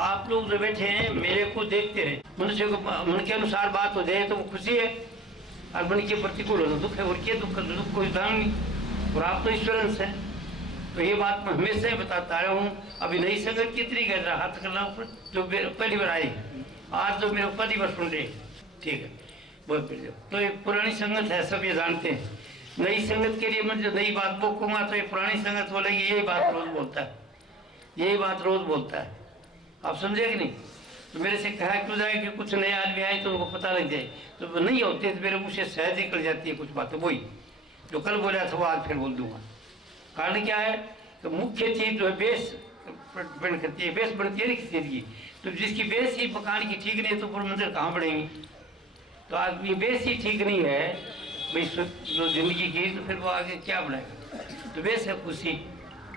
आप लोग जो बैठे हैं मेरे को देखते हैं, मनुष्य को मन के अनुसार बात हो जाए तो वो खुशी है, और मन के प्रतिकूल हो तो दुख है। और क्या दुख कोई दान नहीं। और आप तो ईश्वरंश है। तो ये बात मैं हमेशा ही बताता आया हूँ। अभी नई संगत कितनी कर रहा हाथ करना ऊपर, जो पहली बार आई, आज जो मेरे पहली बार सुन रहे, ठीक है बहुत बढ़िया। तो ये पुरानी संगत है, सब ये जानते हैं। नई संगत के लिए मैं जो नई बात बोलूंगा तो ये पुरानी संगत बोलेगी यही बात रोज बोलता है, यही बात रोज बोलता है। आप समझे कि नहीं? तो मेरे से कहा क्यों जाए कि कुछ नए आदमी आए तो उनको पता लग जाए, तो नहीं होते तो मेरे मुँह से सहज निकल जाती है कुछ बातें। वही जो कल बोला था वो आज फिर बोल दूंगा। कारण क्या है तो मुख्य चीज जो है बेस डिपेंड करती है, बेस बनती है ना किसी चीज की। तो जिसकी बेस ही मकान की ठीक नहीं है तो पूरा मंदिर कहाँ बढ़ेंगी? तो आज ये बेस ही ठीक नहीं है भाई जो जिंदगी की, तो फिर वो आगे क्या बढ़ेगा? तो बेस है खुशी,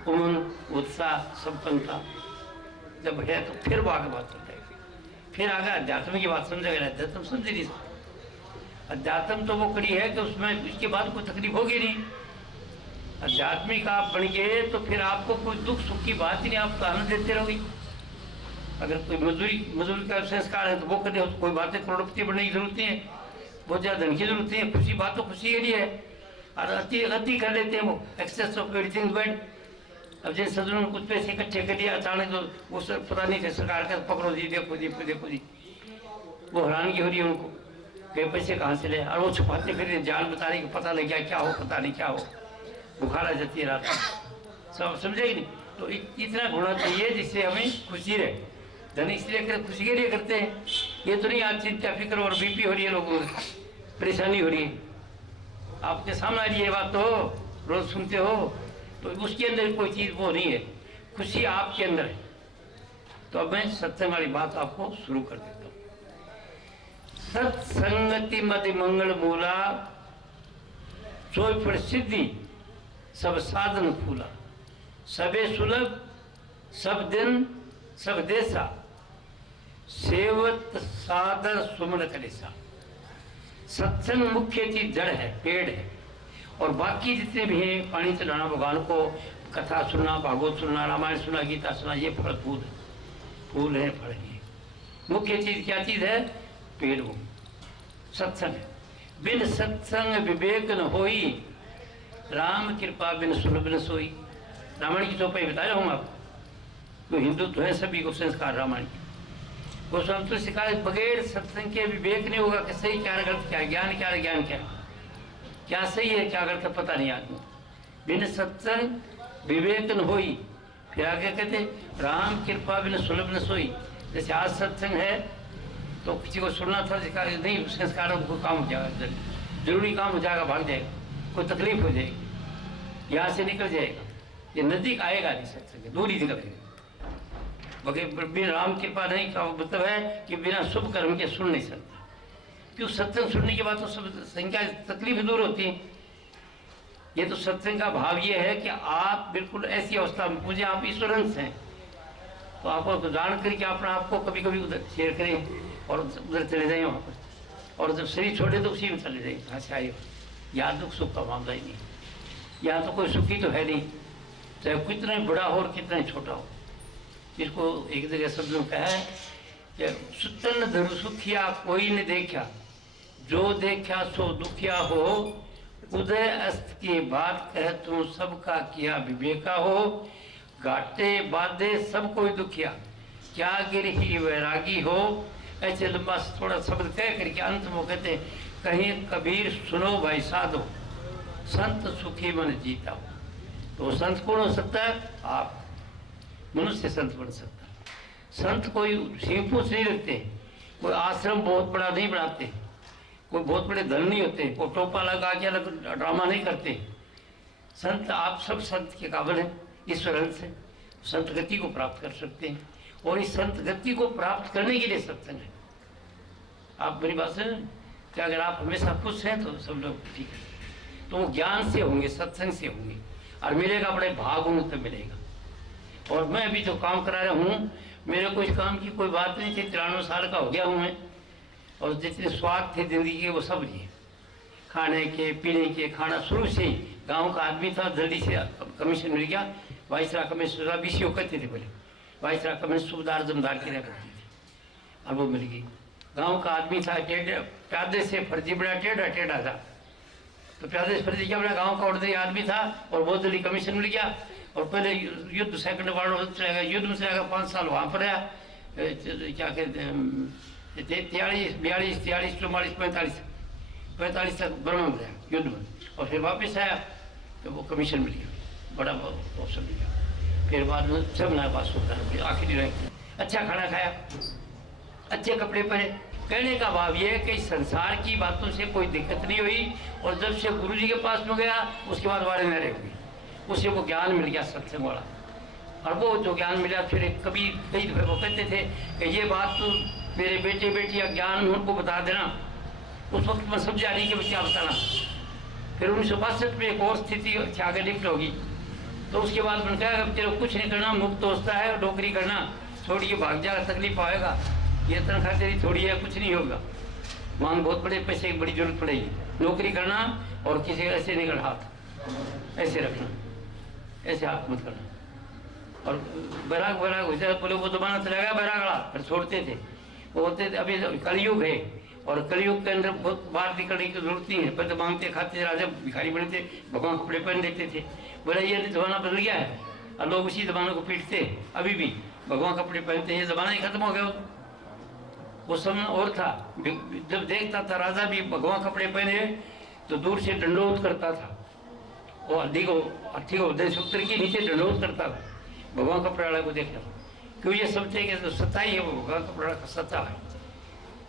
उमंग, उत्साह, संपन्नता जब है तो फिर वो आगे बात चल जाएगी। फिर आगे अध्यात्म की बात समझेगा, अध्यात्म समझ नहीं सकते। अध्यात्म तो वो कड़ी है कि उसमें इसके बाद कोई तकलीफ होगी नहीं। आध्यात्मिक आप बन गए तो फिर आपको कोई दुख सुख की बात ही नहीं, आप तो आनंद देते रहोगे। अगर कोई मजदूरी का संस्कार है तो वो करें, कोई बातें करोड़पति बनने की जरूरत नहीं है, बहुत ज़्यादा धन की जरूरत नहीं है। खुशी बात तो खुशी के लिए है, और अति कर लेते हैं वो, एक्सेस ऑफ एवरीथिंग बैड। अब जैसे सदनों ने कुछ पैसे इकट्ठे कर दिया अचानक, तो वो सब पता नहीं थे सरकार का, पकड़ो जी देखो जी देखो जी, वो हैरानगी हो रही है उनको कि पैसे कहाँ से ले, और वो छुपाते फिर जान बताने की पता लग गया क्या हो पता नहीं क्या हो, बुखार आ जाती है रात में। सब समझेगी नहीं? तो इतना होना चाहिए जिससे हमें खुशी रहे। धन इसलिए खुशी के लिए करते हैं, ये तो नहीं आज चिंता फिक्र और बीपी हो रही है, लोगों को परेशानी हो रही है। आपके सामने आ रही है बात, तो रोज सुनते हो, तो उसके अंदर कोई चीज़ वो नहीं है, खुशी आपके अंदर है। तो अब मैं सत्संग वाली बात आपको शुरू कर देता हूँ। सत्संगति मति मंगल मूला, सोई प्रसिद्धि सब साधन फूला, सबे सुलभ सब दिन सब देसा, सेवत सादर सुमन कलेसा। सत्संग मुख्य चीज जड़ है, पेड़ है, और बाकी जितने भी हैं पानी चढ़ाना भगवान को, कथा सुनना, भागवत सुनना, रामायण सुनना, गीता सुनना, ये फल फूल है फल है। मुख्य चीज क्या चीज है? पेड़ वो सत्संग है। बिन सत्संग विवेक न होई, राम कृपा बिन सुलभ न सोई। रामायण की चौपाई बता रहा हूँ आपको, तो हिंदू तो है सभी को संस्कार रामायण की। गोस्वामी तुलसी कहा बगैर सत्संग के विवेक नहीं होगा कि सही क्या गलत क्या, ज्ञान क्या ज्ञान क्या, क्या सही है क्या गलत पता नहीं आदमी। बिन सत्संग विवेक न होई, फिर आगे कहते राम कृपा बिन सुलभ न सोई। जैसे आज सत्संग है तो किसी को सुनना था, नहीं संस्कारों को काम हो जाएगा, जरूरी काम हो जाएगा, भाग जाएगा, कोई तकलीफ हो जाएगी, यहाँ से निकल जाएगा, ये नजदीक आएगा नहीं सत्संग, दूरी निकल जाएगी। बिना राम कृपा नहीं का मतलब है कि बिना शुभ कर्म के सुन नहीं सकता। क्यों? सत्संग सुनने के बाद तो सब संख्या तकलीफ दूर होती है। ये तो सत्संग का भाव ये है कि आप बिल्कुल ऐसी अवस्था में पूजे, आप ईश्वरंश हैं, तो आपको तो जान करके अपना आपको कभी कभी उधर शेयर करें और उधर चले जाए वहाँ पर, और जब शरीर छोड़े तो उसी में चले जाए कहाँ से आए। यहाँ दुख सुख का मामला ही नहीं, यहाँ तो कोई सुखी तो है नहीं, चाहे कितना ही बड़ा हो और कितना ही छोटा हो। इसको एक जगह शब्द में कहा है कि सुतन धरु सुखिया कोई ने देखा, जो देखा सो दुखिया हो, उदय अस्त की बात कह तुम सबका किया विवेका हो, घाटे बाधे सब कोई दुखिया, क्या गिर ही वैरागी हो। ऐसे लंबा थोड़ा शब्द कह करके अंत में कहते कहीं कबीर सुनो भाई साधो, संत सुखी मन जीता हो। तो संत कौन हो सकता है? आप मनुष्य संत बन सकता है। संत कोई सीपूछ नहीं रखते, कोई आश्रम बहुत बड़ा नहीं बनाते, कोई बहुत बड़े धन नहीं होते, कोई टोपा लगा के अलग ड्रामा नहीं करते। संत आप सब संत के काबिल हैं, ईश्वर अंश है, संत गति को प्राप्त कर सकते हैं। और इस संत गति को प्राप्त करने के लिए सत्संग है। आप मेरी बात सुन कि अगर आप हमेशा खुश हैं तो सब लोग ठीक है, तो वो ज्ञान से होंगे, सत्संग से होंगे, और मिलेगा बड़े भाग होंगे तो मिलेगा। और मैं अभी जो काम करा रहा हूँ, मेरे को इस काम की कोई बात नहीं थी, 93 साल का हो गया हूँ मैं, और जितने स्वाद थे जिंदगी के वो सब लिए, खाने के पीने के, खाना शुरू से ही गाँव का आदमी था, जल्दी से कमीशन मिल गया, वाइसरा कमिश्नर BCO कहते थे बोले, वाइसरा कमिश्नर सूबेदार जमदार की रह करती थी, अब वो मिल गई। गांव का आदमी था, प्यादे से फर्जी बड़ा टेढ़ा था, तो प्यादे से फर्जी क्या बड़ा, गांव का ऑर्डनरी आदमी था और बहुत जल्दी कमीशन मिल गया। और पहले युद्ध सेकंड वर्ल्ड चलेगा, युद्ध में चलेगा 5 साल वहाँ पर रहा, क्या कहते हैं 43, 42, 43, 44, 45 तक बर्मा में रहा युद्ध में, और फिर वापस आया तो वो कमीशन मिल गया, बड़ा अवसर मिल गया। फिर बाद में सब नया पास होता है, आखिरी रैंक, अच्छा खाना खाया, अच्छे कपड़े पहने। कहने का भाव ये है कि संसार की बातों से कोई दिक्कत नहीं हुई, और जब से गुरु जी के पास में गया उसके बाद वारे नहरे हुई, उसे वो ज्ञान मिल गया सत्संग वाला। और वो जो ज्ञान मिला, फिर कभी कई दफे वो कहते थे कि ये बात तो मेरे बेटे बेटियाँ ज्ञान में उनको बता देना। उस वक्त मैं समझा नहीं कि क्या बताना। फिर 1962 में एक और स्थिति आगे लिफ्ट होगी, तो उसके बाद मैंने कहा तेरे कुछ नहीं करना, मुक्त होता है, नौकरी करना छोड़ के भाग जा, तकलीफ आएगा, ये तनख्वाह तेरी थोड़ी है, कुछ नहीं होगा, मांग बहुत बड़े पैसे की बड़ी जरूरत पड़ेगी, नौकरी करना और किसी ऐसे नहीं करना, हाथ ऐसे रखना, ऐसे हाथ मत करना। और बैराग हो जाए, बोले वो जमाना चला गया बैराग वाला, फिर छोड़ते थे वो होते थे। अभी कलयुग है, और कलयुग के अंदर बहुत बाहर निकलने की जरूरत नहीं है। पहले मांगते खाते थे, राजा भिखारी बने थे, भगवान कपड़े पहन लेते थे। बोले ये जमाना बदल गया है, और लोग उसी जमाने को पीटते, अभी भी भगवान कपड़े पहनते हैं, ये जमाना ही खत्म हो गया। वो समय और था, जब देखता था राजा भी भगवान कपड़े पहने तो दूर से दंडोत करता था, वो अधी को देश उत्तर के नीचे दंडोत करता था भगवान कपड़े वाला को देखना, क्यों ये समझते कि सच्चाई है, वो भगवान कपड़ा का सच्चा है,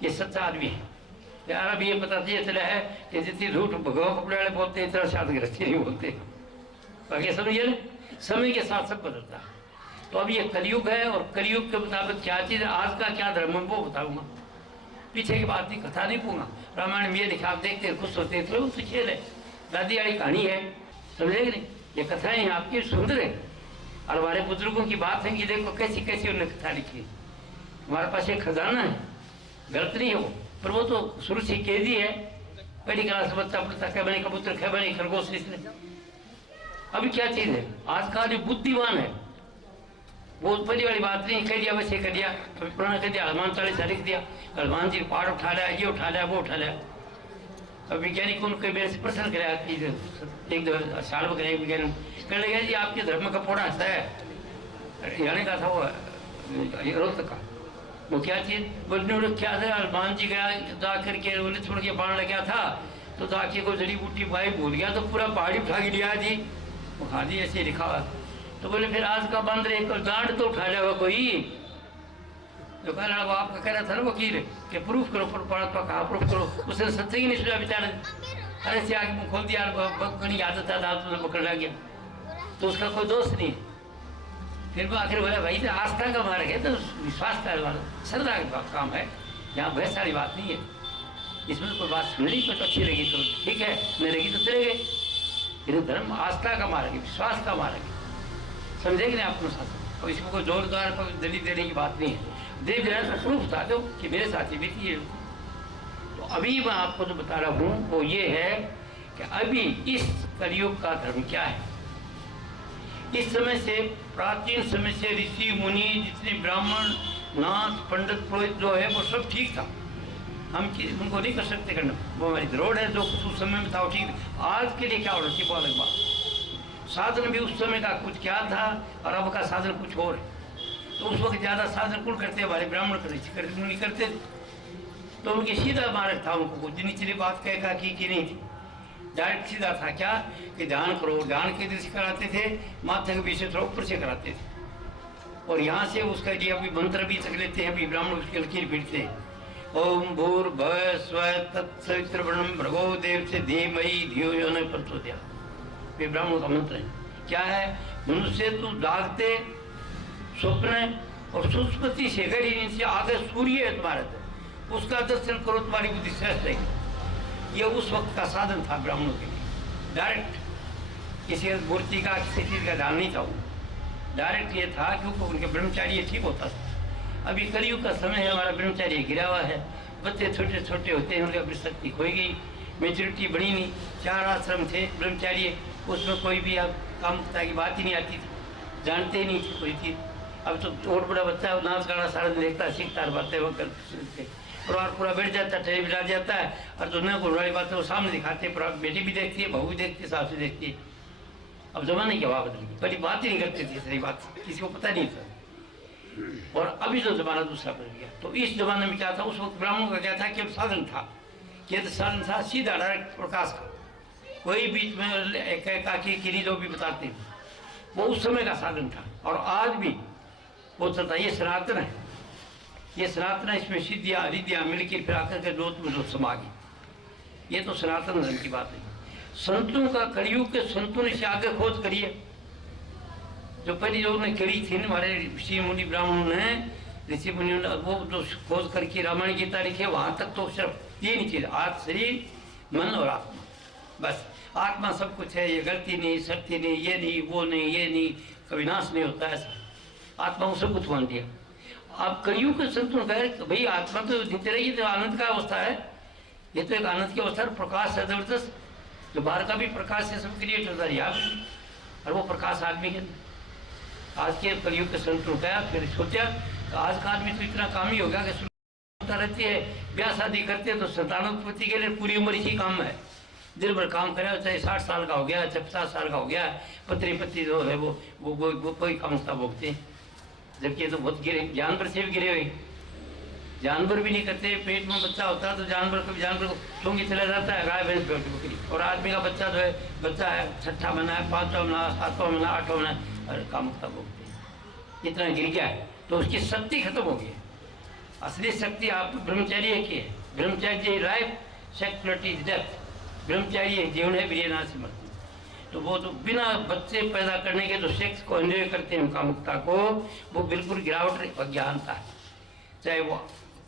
ये सच्चा आदमी है। यार अभी ये पता चला है कि जितनी झूठ भगवान कपड़े वाले बोलते हैं, इतना शादी रस्ते नहीं बोलते। बाकी समझिए ना, समय के साथ सब बदलता है। तो अब ये कलयुग है, और कलयुग के मुताबिक क्या चीज़ है, आज का क्या धर्म है वो बताऊंगा, पीछे की बात नहीं, कथा नहीं पूंगा। रामायण में ये लिखा, आप देखते हैं खुश होते हैं, तो खेल है, दादी वाली कहानी है, समझे कि नहीं, ये कथाएं हैं आपकी, सुंदर है। और हमारे बुजुर्गों की बात है कि देखो कैसी कैसी उन्होंने कथा लिखी। हमारे पास एक खजाना है, गलत नहीं है वो, पर वो तो शुरू से कैदी है, पहली क्लास से बच्चा पढ़ता, कै बने कबूतर, कै बने खरगोश। अभी क्या चीज़ है, आज का जो बुद्धिमान है वो पहली वाली बात नहीं, कह दिया वैसे कर दिया, पुराना कह दिया, हनुमान 40 लिख दिया, हनुमान जी पहाड़ उठा लिया, ये उठा लिया, वो उठा लिया। अब वैज्ञानिक उनको मेरे से प्रश्न कराया, एक दो साल में करें वैज्ञानिक, कहने लगे जी आपके धर्म का फोड़ा ऐसा है, यानी का था वो रोहतक का, वो क्या चीज़ बोलने क्या था, हनुमान जी गया जा करके बोले छोड़ के बाढ़ लग गया था, तो जाके को जड़ी बूटी भाई भूल गया, तो पूरा पहाड़ी उठा के लिया जी, वो हाँ जी ऐसे लिखा हुआ। तो बोले फिर आज का बंदर एक डांट तो उठा लिया कोई, तो कह रहा वो आपका कह रहा था ना वकील कि प्रूफ करो, कहा प्रूफ करो, उसने सच्चे ही नहीं सुना बेचारा, अरे से आगे मुँह खोल दिया, बकनी आदत था, दांत में पकड़ गया, तो उसका कोई दोष नहीं। फिर वो आखिर बोला भाई आस्था का मार्ग है, तो विश्वास का मार्ग श्रद्धा का काम है, यहाँ बहुत सारी बात नहीं है, इसमें कोई बात सुन ली कुछ अच्छी लगी तो ठीक है, नहीं लगी तो चले गए। ये धर्म आस्था का मार्ग है, विश्वास का मार्ग है, समझे कि नहीं आपको साथ, और इसमें कोई जोर द्वार को दलील देने की बात नहीं है, दे देना तो प्रूफ था दो कि मेरे साथी भी थी। तो अभी मैं आपको जो बता रहा हूँ वो ये है कि अभी इस कलयुग का धर्म क्या है। इस समय से, प्राचीन समय से ऋषि मुनि जितने ब्राह्मण नाथ पंडित पुरोहित जो है वो सब ठीक था, हम उनको नहीं कर सकते करना, वो हमारी धरोहर है, जो कुछ उस समय में था वो ठीक। आज के लिए क्या हो रहा है वो अलग बात, साधन भी उस समय का कुछ क्या था और अब का साधन कुछ और है। तो उस वक्त ज़्यादा साधन कौन करते, हमारे ब्राह्मण नहीं करते, तो उनकी सीधा मार्ग था, उनको कुछ निचली बात कह की नहीं थी, डायरेक्ट सीधा था क्या कि ध्यान करो, ध्यान के दिल से कराते थे, माथे के बीच से थोड़ा ऊपर से कराते थे, और यहाँ से उसका लिए अभी मंत्र भी तक लेते हैं, अभी ब्राह्मण उसकी लकीर पीटते हैं, ओम भूर्भुवः स्वः तत्सवितुर्वरेण्यं भर्गो देवस्य धीमहि धियो यो न प्रचोदयात्, ये ब्राह्मण का मंत्र है। क्या है, मनुष्य तू जागते स्वप्न और सुस्पति से गरी से आगे सूर्य है तुम्हारे, तो उसका दर्शन करो, तुम्हारी बुद्धि श्रेष्ठ रहेगी। ये उस वक्त का साधन था ब्राह्मणों के लिए, डायरेक्ट किसी मूर्ति का किसी चीज़ का ध्यान नहीं था, वो डायरेक्ट ये था क्योंकि उनके ब्रह्मचार्य ठीक होता था। अभी कलयुग का समय है, हमारा ब्रह्मचार्य गिरा हुआ है, बच्चे छोटे छोटे होते हैं, उनकी शक्ति खोई गई, मेच्योरिटी बढ़ी नहीं। 4 आश्रम थे ब्रह्मचार्य, उसमें कोई भी अब कामुकता की बात ही नहीं आती थी, जानते ही नहीं थे कोई चीज़, अब तो और बड़ा बच्चा है, नाच गाना सारा दिन देखता है, सीखता है, बातें वो करते, परिवार पूरा बैठ जाता है, टेलीविजन आ जाता है, और जो न बोलने वाली बातें वो सामने दिखाते हैं, बेटी भी देखती है, बहू भी देखती है, सास भी देखती है। अब जमाने की हवा बदल गई, पहले बात ही नहीं करती थी, सही बात किसी को पता नहीं था। और अभी जो जमाना दूसरा बदल गया, तो इस जमाने में क्या था, उस वक्त ब्राह्मणों का क्या था कि साधन था, कि साधन था सीधा डायरेक्ट प्रकाश का, कोई बीच में एक जो भी बताते हैं वो उस समय का साधन था। और आज भी वो चलता, ये सनातन है, ये सनातन है, इसमें सिद्धियाँ रिद्धियाँ मिलकर फिर आकर के जोत में जोत समा गई। ये तो सनातन धर्म की बात है। संतों का कलयुग के संतों ने से आगे खोज करिए, जो पहली जो उन्होंने करी थी हमारे ऋषि मुनि ब्राह्मणों ने, ऋषि मुनियों ने वो जो खोज करके रामायण गीता लिखे, वहाँ तक तो सिर्फ तीन चीज, आज शरीर मन और आत्मा, बस। आत्मा सब कुछ है, ये गलती नहीं, शक्ति नहीं, ये नहीं, वो नहीं, ये नहीं, कभी नाश नहीं होता, ऐसा आत्मा को सब कुछ मान दिया। अब कलयुग के संतों ने कहा भाई आत्मा तो जीते रही, तो आनंद का अवस्था है, ये तो एक आनंद की अवस्था है, प्रकाश है जबरदस्त, जो बाहर का भी प्रकाश से सब क्रिएट होता है, और वो प्रकाश आदमी के अंदर। आज के कलयुग के संतों ने कहा, फिर सोचा तो आज का आदमी तो इतना काम ही हो गया कि सुनता रहती है, ब्याह शादी करते हैं तो संतानोत्पत्ति के लिए पूरी उम्र इसी काम में है, दिन भर काम करे, चाहे 60 साल का हो गया, चाहे 50 साल का हो गया, पत्नी जो है वो कोई काम उसका भोगते हैं। जबकि ये तो बहुत गिरे, जानवर से भी गिरे हुए, जानवर भी नहीं करते, पेट में बच्चा होता है तो जानवर को सूंघी चला जाता है, गाय भैंस बकरी, और आदमी का बच्चा जो है, बच्चा है 6ठा महीना है, 5वां महीना, 7वां महीना, 8वां महीना, अरे काम उसका भोगते हैं। इतना गिर गया है तो उसकी शक्ति खत्म हो गई। असली शक्ति आप ब्रह्मचर्य की है, ब्रह्मचर्य लाइफ, सेक्सुअलिटी इज डेथ, ब्रह्मचारी जीवन है, वीर्यनाश से मृत्यु। तो वो तो बिना बच्चे पैदा करने के जो सेक्स को एंजॉय करते हैं कामुकता को, वो बिल्कुल गिरावट अज्ञानता है। चाहे वो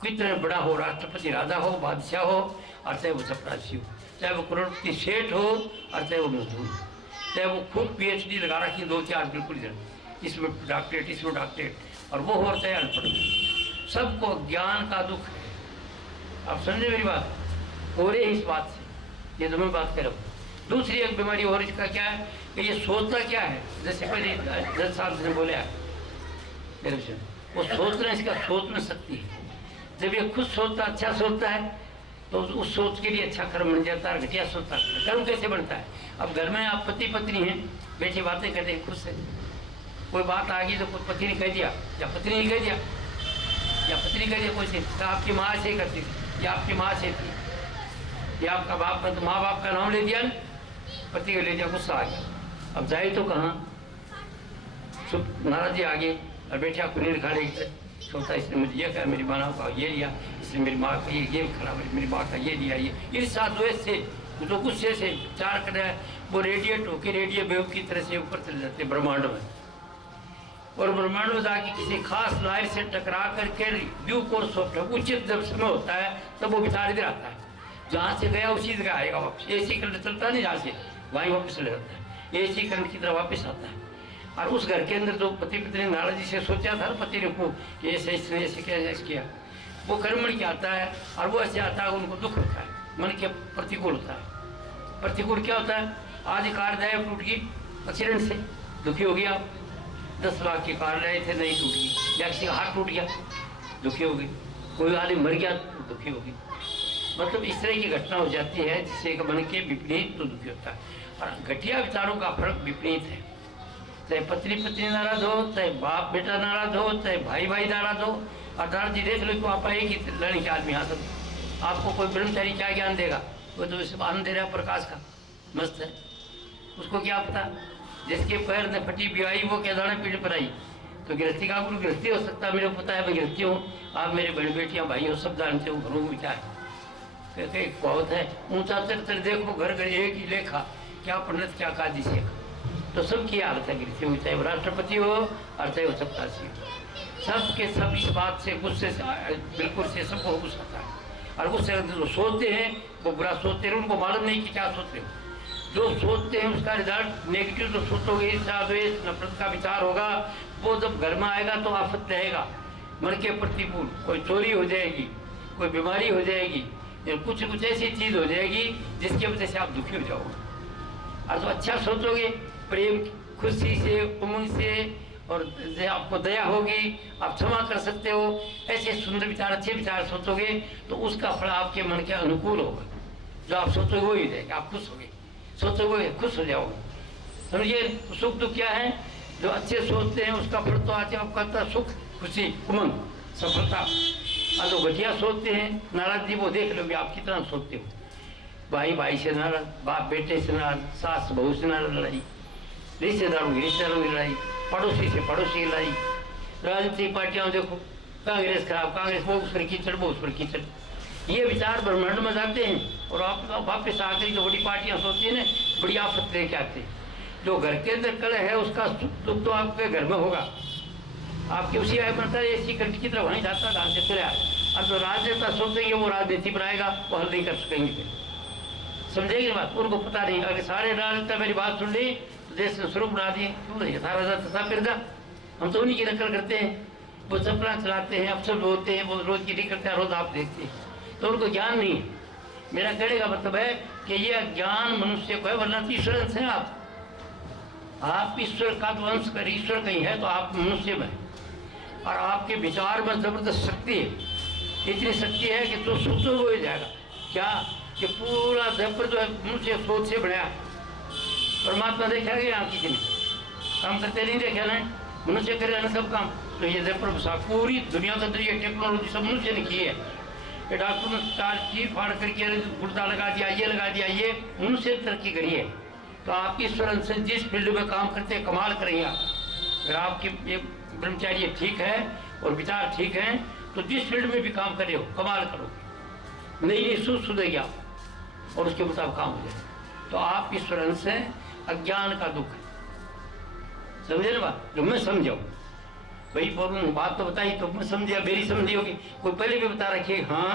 कितना बड़ा हो, राष्ट्रपति राजा हो, बादशाह हो, और चाहे वो चपरासी हो, चाहे वो करोड़पति सेठ हो, और चाहे वो मजदूर, चाहे वो खुद PhD लगा रखी 2-4 बिल्कुल इसमें डॉक्टरेट, इसमें डॉक्टरेट, और वो हो चाहे अनपढ़, सबको ज्ञान का दुख है। आप समझे मेरी बात, हो रही इस बात से, ये तो मैं बात कर रहा हूँ। दूसरी एक बीमारी और इसका क्या है कि ये सोचता क्या है, जैसे पहले 10 साल से बोले मेरे से, वो सोचना, इसका सोचना शक्ति है। जब ये खुद सोचता, अच्छा सोचता है, तो उस सोच के लिए अच्छा कर्म बन जाता है, घटिया सोचता है कर्म कैसे बनता है। अब घर में आप पति पत्नी हैं, बैठी बातें करते हैं खुद से, कोई बात आ गई तो कोई पति ने कह दिया या पत्नी ने कह दिया, या पत्नी कह दिया कोई से, तो आपकी माँ से करती थी या आपकी माँ से थी, या आपका बाप, तो माँ बाप का नाम ले दिया, पति को ले दिया, गुस्सा आ गया। अब जाए तो कहाँ, नाराजी आ गई, और बैठे आपको नींद खा रही, सोचता इसने मुझे ये कहा, मेरी माँ का ये लिया, इसने मेरी माँ का ये खराब है, मेरी माँ का ये लिया, ये इस साथ से तो गुस्से से चार कर वो रेडिएट होकर रेडियो वेव की तरह से ऊपर चले जाते ब्रह्मांड में, और ब्रह्मांड में जाके किसी खास लाइट से टकरा करके ड्यू कोर्स ऑफ उचित जब समय होता है तब वो विचार इधर आता है, जहाँ से गया उसी जगह आएगा वापस। AC करंट चलता नहीं जहाँ से, वहीं वापस चले जाता है, AC करंट की तरह वापस आता है। और उस घर के अंदर जो पति पत्नी नाराजी से सोचा था पति ने को कि ऐसे इसने ऐसे किया, वो कर्मण क्या आता है, और वो ऐसे आता है उनको दुख होता है, मन के प्रतिकूल होता है। प्रतिकूल क्या होता है, आज कार जाए टूट गई एक्सीडेंट से, दुखी हो गया आप, 10 लाख की कार लाए थे नहीं टूट गई, या किसी का हाथ टूट गया दुखी हो गई, कोई आदमी मर गया तो दुखी हो गई। मतलब इस तरह की घटना हो जाती है जिससे मन के विपरीत तो दुखी होता है। और घटिया विचारों का फर्क विपरीत है, चाहे पत्नी पत्नी नाराज हो, चाहे बाप बेटा नाराज हो, चाहे भाई भाई नाराज हो। और दादा जी देख लो तो आप एक ही लड़ने के आदमी, यहाँ सब आपको कोई ब्रह्मचारी क्या ज्ञान देगा, वो तो सिर्फ आनंद दे रहा है प्रकाश का, मस्त है, उसको क्या पता। जिसके पैर ने फटी बिवाई वो क्या दाना पीठ पर आई, तो गृहस्थी का गुरु गृहस्थी हो सकता है, मेरे को पता है मैं गृहस्थी हूँ, आप मेरे बहन बेटियाँ भाई हो सब जानते हो, घरों में विचार कहते एक बहुत है ऊंचा चढ़ देखो घर घर एक ही लेखा, क्या पंडित क्या काजी शेखा। तो सबकी हालत है गृहस्थी हो, चाहे वो राष्ट्रपति हो और चाहे वो सप्तासी हो, सबके सब इस बात से गुस्से से बिल्कुल से सबको गुस्सा आता है। और गुस्से जो सोचते हैं वो बुरा सोचते हैं, उनको मालूम नहीं कि क्या सोचते हो। जो सोचते हैं उसका रिजल्ट नेगेटिव जो सोचोगे, ईर्ष्या द्वेष नफरत का विचार होगा, वो जब घर में आएगा तो आफत रहेगा, मन के प्रतिकूल, कोई चोरी हो जाएगी, कोई बीमारी हो जाएगी, कुछ कुछ ऐसी चीज हो जाएगी जिसकी वजह से आप दुखी हो जाओगे। और तो अच्छा सोचोगे, प्रेम खुशी से उमंग से और आपको दया होगी, आप क्षमा कर सकते हो, ऐसे सुंदर विचार, अच्छे विचार सोचोगे तो उसका फल आपके मन के अनुकूल होगा। जो आप सोचोगे वही देगा, आप खुश होगे, सोचोगे खुश हो जाओगे। समझिए, सुख दुख क्या है? जो अच्छे सोचते हैं उसका फल तो आज आपका सुख, खुशी, उमंग, सफलता। और जो घटिया सोचते हैं, नाराजगी, वो देख लोगे आप कितना सोचते हो। भाई भाई से नाराज, बाप बेटे से नाराज, सास बहू से नाराज लड़ाई, रिश्तेदारों की लड़ाई, पड़ोसी से पड़ोसी की लड़ाई। राजनीतिक पार्टियां देखो, कांग्रेस खराब, कांग्रेस वो उस पर कीचड़, वो उस पर कीचड़। ये विचार ब्रह्मांड में जाते हैं और आप वापस आकर जो बड़ी पार्टियां सोचती है ना, बड़ी आफत लेके आते हैं। जो घर के अंदर कलह है उसका दुख तो आपके घर में होगा। आपके उसी आय बनता है, ऐसी कंट्री की तरफ वहीं जाता है, से चले आए। अब जो राजनेता सोचेंगे वो राजनीति बनाएगा, वो हल नहीं कर सकेंगे फिर। समझेगी बात? उनको पता नहीं। अगर सारे राजनेता मेरी बात सुन ली तो देश ने स्वरूप बना दिए, क्यों नहीं? 18,000 फिर हम तो उन्हीं की नकल करते हैं। वो सपना चलाते हैं, अफसर बोलते हैं, वो रोज की नहीं करते हैं, रोज आप देखते हैं, तो उनको ज्ञान नहीं है। मेरा कहने का मतलब है कि ये ज्ञान मनुष्य को है, वरना ईश्वर अंश है आप ईश्वर का तो अंश कर, ईश्वर कहीं है तो आप मनुष्य में। और आपके विचार में जबरदस्त शक्ति है, इतनी शक्ति है कि जो सोचो वो हो जाएगा। क्या कि पूरा जयपुर जो है मनुष्य सोच से बढ़िया। परमात्मा देखा गया यहाँ किसी ने काम करते नहीं देखा ना, मनुष्य करे ना सब काम। तो ये जयपुर पूरी दुनिया के अंदर ये टेक्नोलॉजी सब मनुष्य ने की है। ये डॉक्टर ने चार चीज फाड़ करके गुर्दा लगा दिया, ये लगा दिया, ये मनुष्य तरक्की करी है। तो आप ईश्वर से जिस फील्ड में काम करते हैं कमाल करेंगे आप। अगर आपके ये ब्रह्मचार्य ठीक है और विचार ठीक है तो जिस फील्ड में भी काम करे हो कमाल करोगे, नई नई सोच सुधेगी आप और उसके मुताबिक काम हो जाए। तो आप ईश्वर अंश से अज्ञान का दुख है, समझे ना बात? जो मैं समझाऊँ भाई बोलूँ, बात तो बताई तो मैं समझिया, मेरी समझी होगी। कोई पहले भी बता रखिए, हाँ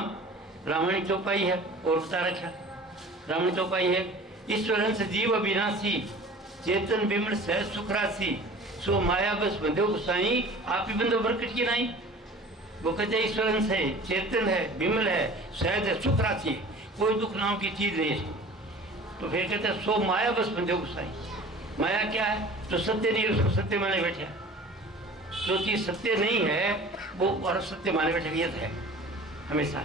रामायण चौपाई है और बता रखा रामायण चौपाई है, ईश्वर से जीव अविनाशी, चेतन विमल सहज सुखराशि, सो माया बस बंधो गुसाई, आप ही बंधो बरकट की नहीं। वो कहते ईश्वर से चेतन है, विमल है, सहज है, सुख राशि है, कोई दुख नाम की चीज नहीं है। तो फिर कहते हैं सो माया बस बंधो गुसाई। माया क्या है? जो सत्य नहीं है उसको सत्य माने बैठे। जो चीज सत्य नहीं है वो और सत्य माने बैठे, ये है हमेशा।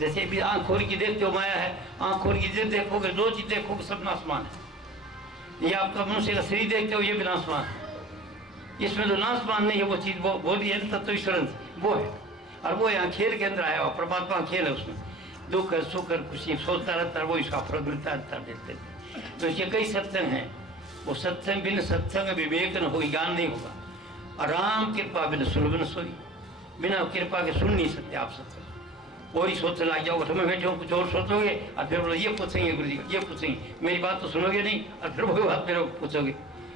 जैसे भी आंख खोल की देखते हो माया है, आंख खोल की देखोगे जो चीज देखोगे सब नाशमान है। ये आपका मनुष्य का शरीर देखते हो ये भी नाशमान है, इसमें जो नाशमान नहीं है वो चीज वो भी है, तत्व ईश्वर वो है। और वो यहाँ खेल के अंदर आया हुआ परमात्मा खेल है, उसमें दुख है, सुख है, खुशी सोचता रहता है, वो इसका फल मिलता रहता है। तो इसके कई सत्संग हैं, वो सत्संग बिन सत्संग विवेक न हो, ज्ञान नहीं होगा। और राम कृपा बिन सुन बिन सोई, बिना कृपा के सुन नहीं सकते आप सत्संग। और ही सोचने लग जाओगे, तुम्हें बैठे हो कुछ और सोचोगे और फिर बोलो ये पूछेंगे गुरु जी ये पूछेंगे, मेरी बात तो सुनोगे नहीं और फिर वही बात मेरे पूछोगे।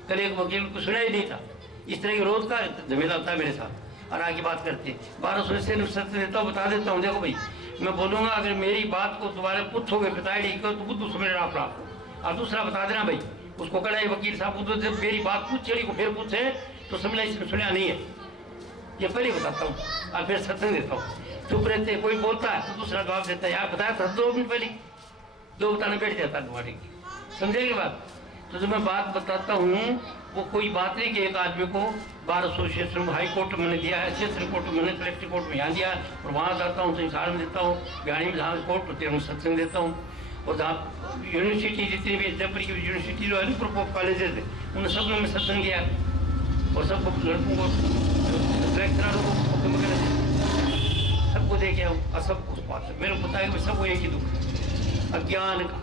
कल एक वकील को सुना ही नहीं था, इस तरह के रोज का झमेला होता है मेरे साथ। और आगे बात करते 1200 से सत्य देता हूँ, बता देता हूँ। देखो भाई मैं बोलूँगा, अगर मेरी बात को दोबारा पूछोगे बताएगी तो बुद्ध समझ रहा आप, और दूसरा बता देना भाई उसको कड़ा वकील साहब को, जब मेरी बात पूछेगी को फिर पूछे तो समझना इसमें सुना नहीं है, ये पहले बताता हूँ और फिर सत्संग देता हूँ। चुप रहते, कोई बोलता है तो दूसरा जवाब देता है, यार बताया था 2 मिनट पहले, 2 बताने बैठ जाता है तुम्हारी, समझेगी बात? तो जो मैं बात बताता हूँ वो कोई बात नहीं कि एक आदमी को 1200 सेशन हाई कोर्ट मैंने दिया है, सेशन कोर्ट मैंने कलेक्टर कोर्ट में यहाँ दिया और वहाँ जाता हूँ तो हिसार में देता हूँ, गाड़ी में जहाँ कोर्ट होते हैं सत्संग देता हूँ। और जहाँ यूनिवर्सिटी जितनी भी जयपुर की यूनिवर्सिटी जो है ग्रुप ऑफ कॉलेजेस है उन सब में सत्संग दिया और सबको लड़कों को लेक्चरारों को सबको देखे और सबको उस बात मेरे को पता है कि सबको एक ही दुख है अज्ञान का,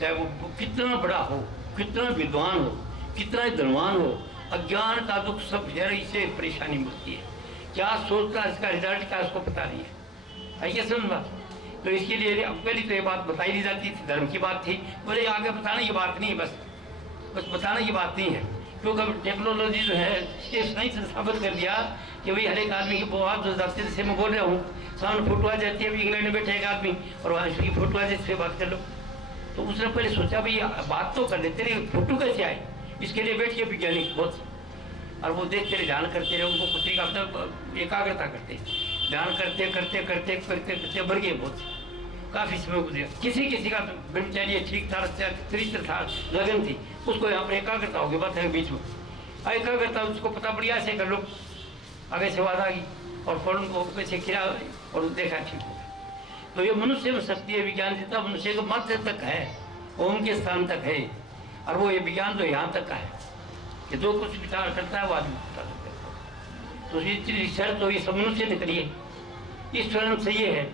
चाहे वो कितना बड़ा हो, कितना विद्वान हो, कितना धनवान हो, अज्ञान का दुख सब इससे परेशानी मिलती है। क्या सोचता है इसका रिजल्ट क्या उसको पता नहीं है, आइए समझ बात। तो इसके लिए पहली तो ये बात बताई दी जाती थी, धर्म की बात थी, बोले आगे बताना ये बात नहीं है, बस बताना ये बात नहीं है, क्योंकि अब टेक्नोलॉजी जो है ये नहीं साबित कर दिया कि भाई हर एक आदमी की बात जो जाते जैसे मैं बोल रहा हूँ, सामने फोटो आ जाती है, अभी इंग्लैंड में बैठे एक आदमी और वहाँ की फोटो आ जाती है, बात कर लो। तो उसने पहले सोचा भाई बात तो कर लेते रहे, फोटो कैसे आए, इसके लिए बैठ के वैज्ञानिक बहुत, और वो देखते रहे, ध्यान करते रहे, उनको पुत्री का मतलब एकाग्रता करते, ध्यान करते करते करते करते करते बढ़ गए बहुत, काफी समय गुजरा। किसी किसी का ब्रह्मचर्य ठीक था, चरित्र था, लगन थी, उसको यहाँ पर एकाग्रता होगी बात है बीच में, एकाग्रता उसको पता पड़ गया, ऐसे कर लो, आगे से बात आ गई और फौरन को पैसे खिला और देखा ठीक हो गया। तो ये मनुष्य में शक्ति है, विज्ञान जितना मनुष्य के मात्र तक है, ओम के स्थान तक है, और वो ये विज्ञान तो यहाँ तक का है कि जो कुछ विचार करता है वो आदमी बता सकता है। तो ये शर्त तो ये सब मनुष्य ने करी है, इस स्वर्ण से ये है।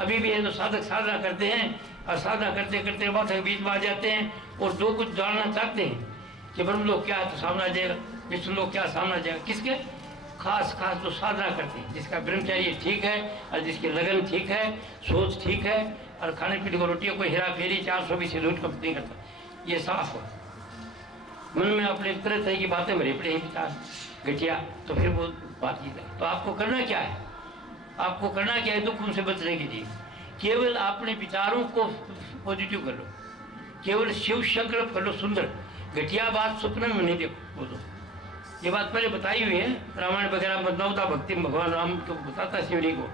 अभी भी है तो साधक साधना करते हैं और साधना करते करते बात बीच में आ जाते हैं और जो कुछ जानना चाहते हैं कि ब्रह्म लोग क्या है तो सामने आ जाएगा, विष्णु लोग क्या सामने आ जाएगा। किसके खास खास जो साधना करते हैं, जिसका ब्रह्मचर्य ठीक है और जिसकी लगन ठीक है, सोच ठीक है और खाने पीने को रोटियों को हेरा फेरी 420 लूट कम नहीं करता, ये साफ हो। मन में अपने तरह तरह की बातें भरी पड़ी विचार घटिया, तो फिर वो बात की जाए। तो आपको करना क्या है, आपको करना क्या है दुख उनसे बचने के लिए, केवल अपने विचारों को पॉजिटिव कर लो, केवल शिव संकल्प कर लो सुंदर, घटिया बात स्वप्न में नहीं देखो बोलो। ये बात पहले बताई हुई है रामायण वगैरह में, नवता भक्ति में भगवान राम को बताता है शिवरी को।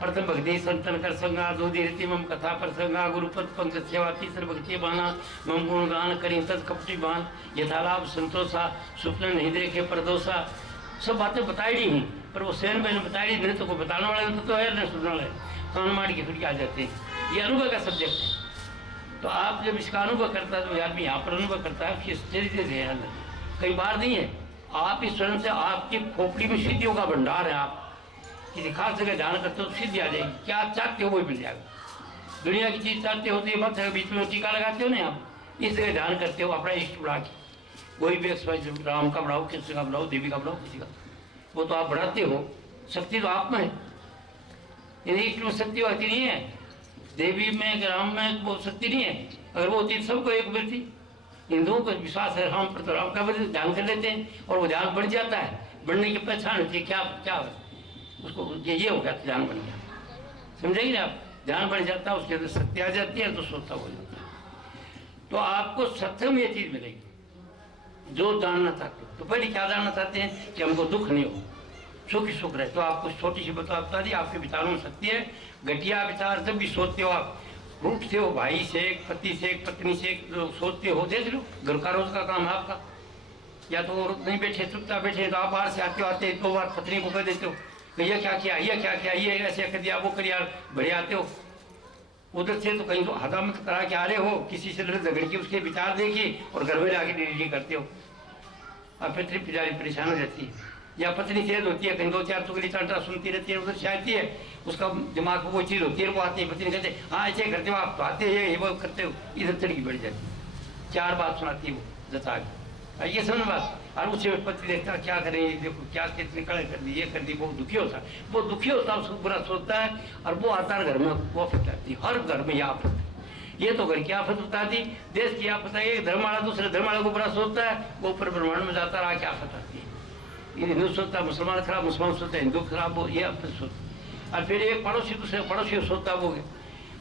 प्रथम भक्ति संतन कर संगा, दूधी रीति मम कथा प्रसंगा, गुरुपद पंकज सेवा, तीसर भक्ति बाना मम गुण गान करी तत् कपटी बान, यथालाभ संतोषा स्वप्न नहीं देखे परदोषा। सब बातें बताई दी हैं, पर वो सेन मैंने बताई नहीं तो कोई बताने वाले तो है न सुनने वाले, कान मार के फिर आ जाते हैं। ये अनुभव का सब्जेक्ट है। तो आप जब इसका अनुभव करता है तो आदमी यहाँ पर अनुभव करता है, उसकी स्थिति से कई बार नहीं है। आप इस स्वर्ण से आपकी खोपड़ी में सिद्धियों का भंडार है, आप किसी खास जगह ध्यान करते हो तो सिद्धि आ जाएगी, क्या चाहते हो वो मिल जाएगा। दुनिया की चीज चाहते हो तो ये मत है, बीच में टीका लगाते हो ना आप, इस जगह ध्यान करते हो अपना इष्ट बढ़ा के, कोई भी राम का बढ़ाओ, कृष्ण का बढ़ाओ, देवी का बढ़ाओ, किसी का, वो तो आप बढ़ाते हो। शक्ति तो आप में है, यदि इष्ट में शक्ति होती नहीं है, देवी में राम में वो शक्ति नहीं है। अगर वो होती सबको एक मिलती। हिंदुओं को विश्वास है राम पर, तो राम का ध्यान कर लेते हैं और वो ध्यान बढ़ जाता है। बढ़ने की पहचान होती है क्या क्या उसको, ये हो गया तो ध्यान बन गया, समझेंगे आप, ध्यान बढ़ जाता है, उसके अंदर शक्ति आ जाती है तो सोता हो जाता है। तो आपको सत्य में ये चीज मिलेगी जो जानना चाहते हो। तो पहले क्या जानना चाहते हैं कि हमको दुख नहीं हो, सुख ही सुख रहे। तो आपको छोटी सी बता दी, आपके विचारों में शक्ति है। घटिया विचार जब भी सोचते हो आप, रूठते हो भाई से, पति से, पत्नी से, सोचते हो, देख लो घर का रोज का काम है आपका, या तो नहीं बैठे चुपचाप बैठे तो आप बाहर से आते हो, आते 2 बार पत्नी को कह देते हो ये क्या किया, ये क्या किया, ये ऐसे कर दिया, वो कर दिया, बड़े आते हो। उधर से तो कहीं तो हदामत करा के आ रहे हो, किसी से लड़े झगड़ के उसके विचार देखिए और घर में जाके डिलीवरी करते हो, और फिर बेचारी परेशान हो जाती है। या पत्नी तेज होती है, कहीं 2-4 टुकड़ी टाटा सुनती रहती है, उधर से आती है, उसका दिमाग में वो चीज़ होती है, वो आती है, पत्नी कहते हाँ ऐसे करते हो आप, तो आते हैं ये वो करते हो, इधर तड़की बढ़ जाती है, 4 बात सुनाती है वो जता के, ये समझ बात। और उसे पति देखता क्या करें, देखो क्या कितने कड़े कर दी, ये कर दी, वो दुखी होता है, वो दुखी होता है, उसको बुरा सोचता है और वो आता है घर में, वो आफत आती है, हर घर में यह आफत है। ये तो घर की आफत बता दी, देश की आफत है, एक धर्म वाला दूसरे धर्म वाले को बुरा सोचता है, वो ऊपर ब्रह्मांड में जाता रहा, क्या आफत आती है। हिंदू सोचता है मुसलमान खराब, मुसलमान सोचता है हिंदू खराब, वो ये आफत सोचता। और फिर एक पड़ोसी दूसरे पड़ोसी सोचता वो,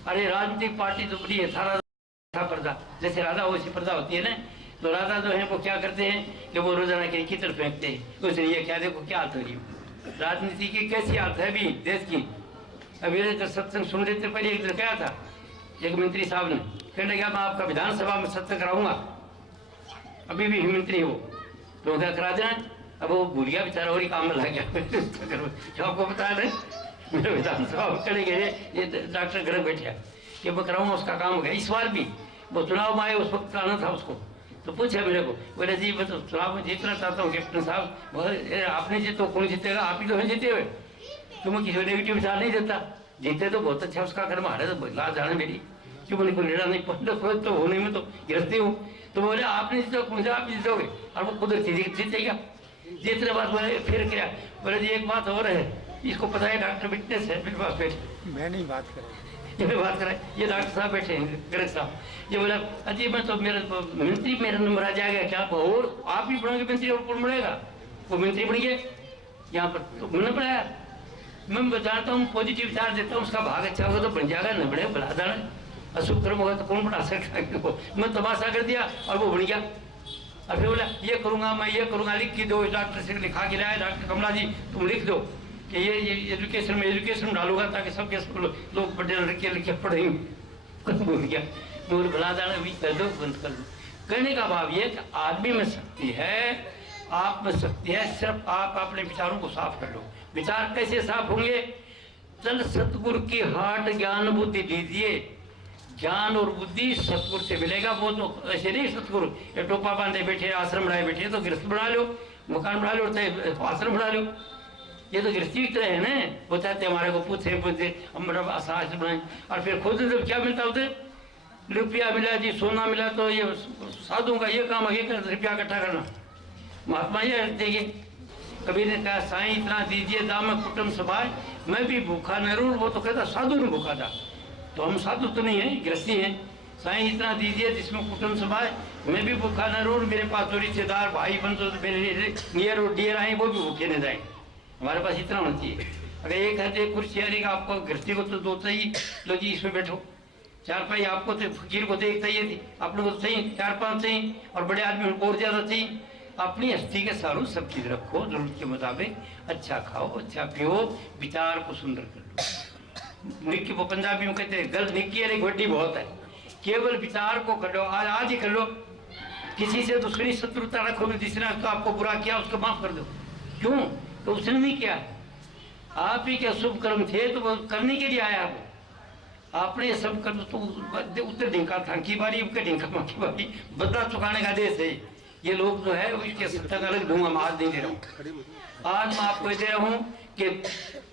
अरे राजनीतिक पार्टी तो बड़ी है, सारा प्रजा, जैसे राजा वैसी प्रजा होती है ना, तो राजा जो है वो क्या करते हैं कि वो रोजाना के कीचड़ फेंकते हैं, उसने ये क्या देखो क्या हालत हो रही है, राजनीति की कैसी हालत है अभी देश की। अभी सत्संग सुन रहे थे, पहले एक दिन क्या था, एक मंत्री साहब ने कहने लगा मैं आपका विधानसभा में सत्संग कराऊंगा, अभी भी मंत्री हो तो क्या करा देना। अब वो भूल गया बेचारा और ही काम में लग गया। आपको बता दें मेरे विधानसभा में चले गए, ये डॉक्टर घर बैठा कि वो कराऊंगा, उसका काम हो गया। इस बार भी वो चुनाव में आए, उस वक्त आना था उसको, तो पूछा मेरे को, बोले जी मैं तो चुनाव में जीतना चाहता हूँ कैप्टन साहब। आपने जीतो, कौन जीतेगा, आप ही तो हैं जीते हुए, तो मैं किसी नेगेटिव विचार नहीं देता, जीते तो बहुत अच्छा, उसका कर्म हारे तो लाज जाने मेरी, क्यों मैंने कोई निर्णय नहीं पड़ता, तो होने में तो गिरती हूँ। तो बोले आपने जीतो, कौन से आप जीतोगे, और वो खुद जीतेगा। जीतने बाद बोले फिर क्या, बोले जी एक बात और है, इसको पता है डॉक्टर विटनेस है मेरे पास बैठे, मैं नहीं बात कर बात कराए, ये डॉक्टर साहब बैठे हैं गर्ग साहब, ये बोला अजी मैं तो मेरा मंत्री मेरा नंबर आ जाएगा क्या, और आप भी बढ़ोगे मंत्री और कौन बढ़ेगा, वो मंत्री बढ़ गए यहाँ पर, तो मैंने बढ़ाया। मैं जानता हूँ पॉजिटिव विचार देता हूँ, उसका भाग अच्छा होगा तो बन जाएगा, न बढ़े बढ़ा जाना, अशुभ कर्म होगा तो कौन बढ़ा सकता है। मैं तमाशा कर दिया और वो बन गया। और फिर बोला ये करूँगा मैं, ये करूँगा, लिख के दो, डॉक्टर से लिखा के लाया, डॉक्टर कमला जी तुम लिख दो कि ये एजुकेशन डालूंगा ताकि सबके लोग बड़े लड़के लिखे पढ़ेंगे। भूल गया, भला जाना भी कर दो, बंद कर दो। कहने का भाव ये कि आदमी में शक्ति है आप में शक्ति है, सिर्फ आप अपने विचारों को साफ कर लो। विचार कैसे साफ होंगे? चल सतगुरु की हाट ज्ञान बुद्धि दीजिए। ज्ञान और बुद्धि सतगुरु से मिलेगा। वो तो ऐसे नहीं सतगुरु ये टोपा बांधे बैठे, आश्रम बनाए बैठे, तो गृहस्थ बना लो, मकान बना लो, तो आश्रम बना लो। ये तो गृहस्थी की तरह है ना। वो चाहते हमारे को पूछे हम बड़ा आश्रम बनाए, और फिर खुद जब क्या मिलता उसे रुपया मिला जी, सोना मिला, तो ये साधुओं का ये काम आगे कर रुपया इकट्ठा करना। महात्मा ये देखिए, कबीर ने कहा साईं इतना दीजिए दाम कुटुंब सभाए, मैं भी भूखा न रहूं। वो तो कहता साधु ने भूखा था, तो हम साधु तो नहीं है, गृहस्थी है। साईं इतना दीजिए जिसमें कुटुंब सभाए, मैं भी भूखा न रहूं। मेरे पास जो रिश्तेदार भाई बंधु तो मेरे नियर और डियर आए, वो भी भूखे न जाए। हमारे पास इतना होना चाहिए। अगर एक है कुर्सी आएगा, आपको गृहस्थी को तो दो चाहिए, लो जी इसमें बैठो। चार पाई आपको तो फकीर को तो एक चाहिए थी, आप लोगों को तो चाहिए 4-5 चाहिए, और बड़े आदमी को और ज्यादा चाहिए। अपनी हस्ती के सारू सब चीज रखो जरूरत के मुताबिक, अच्छा खाओ, अच्छा पियो, विचार को सुंदर कर लो। निक्की वो पंजाबी में कहते हैं गल निक्की है बड़ी बहुत है। केवल विचार को कर लो, आज ही कर लो। किसी से दुश्मनी शत्रुता रखोगे, जिसने तो आपको बुरा किया उसको माफ कर दो। क्यों? तो उसने नहीं किया, आप ही के शुभ कर्म थे, तो वो करने के लिए आया। वो आपने सब कर तो उत्तर ढिंका था की बारी, उनके ढिंका माँ की बारी, बदला चुकाने का देश है। ये लोग जो है उसके सत्ता का अलग दूंगा, मैं आज नहीं दे रहा हूँ। आज मैं आपको दे रहा हूँ कि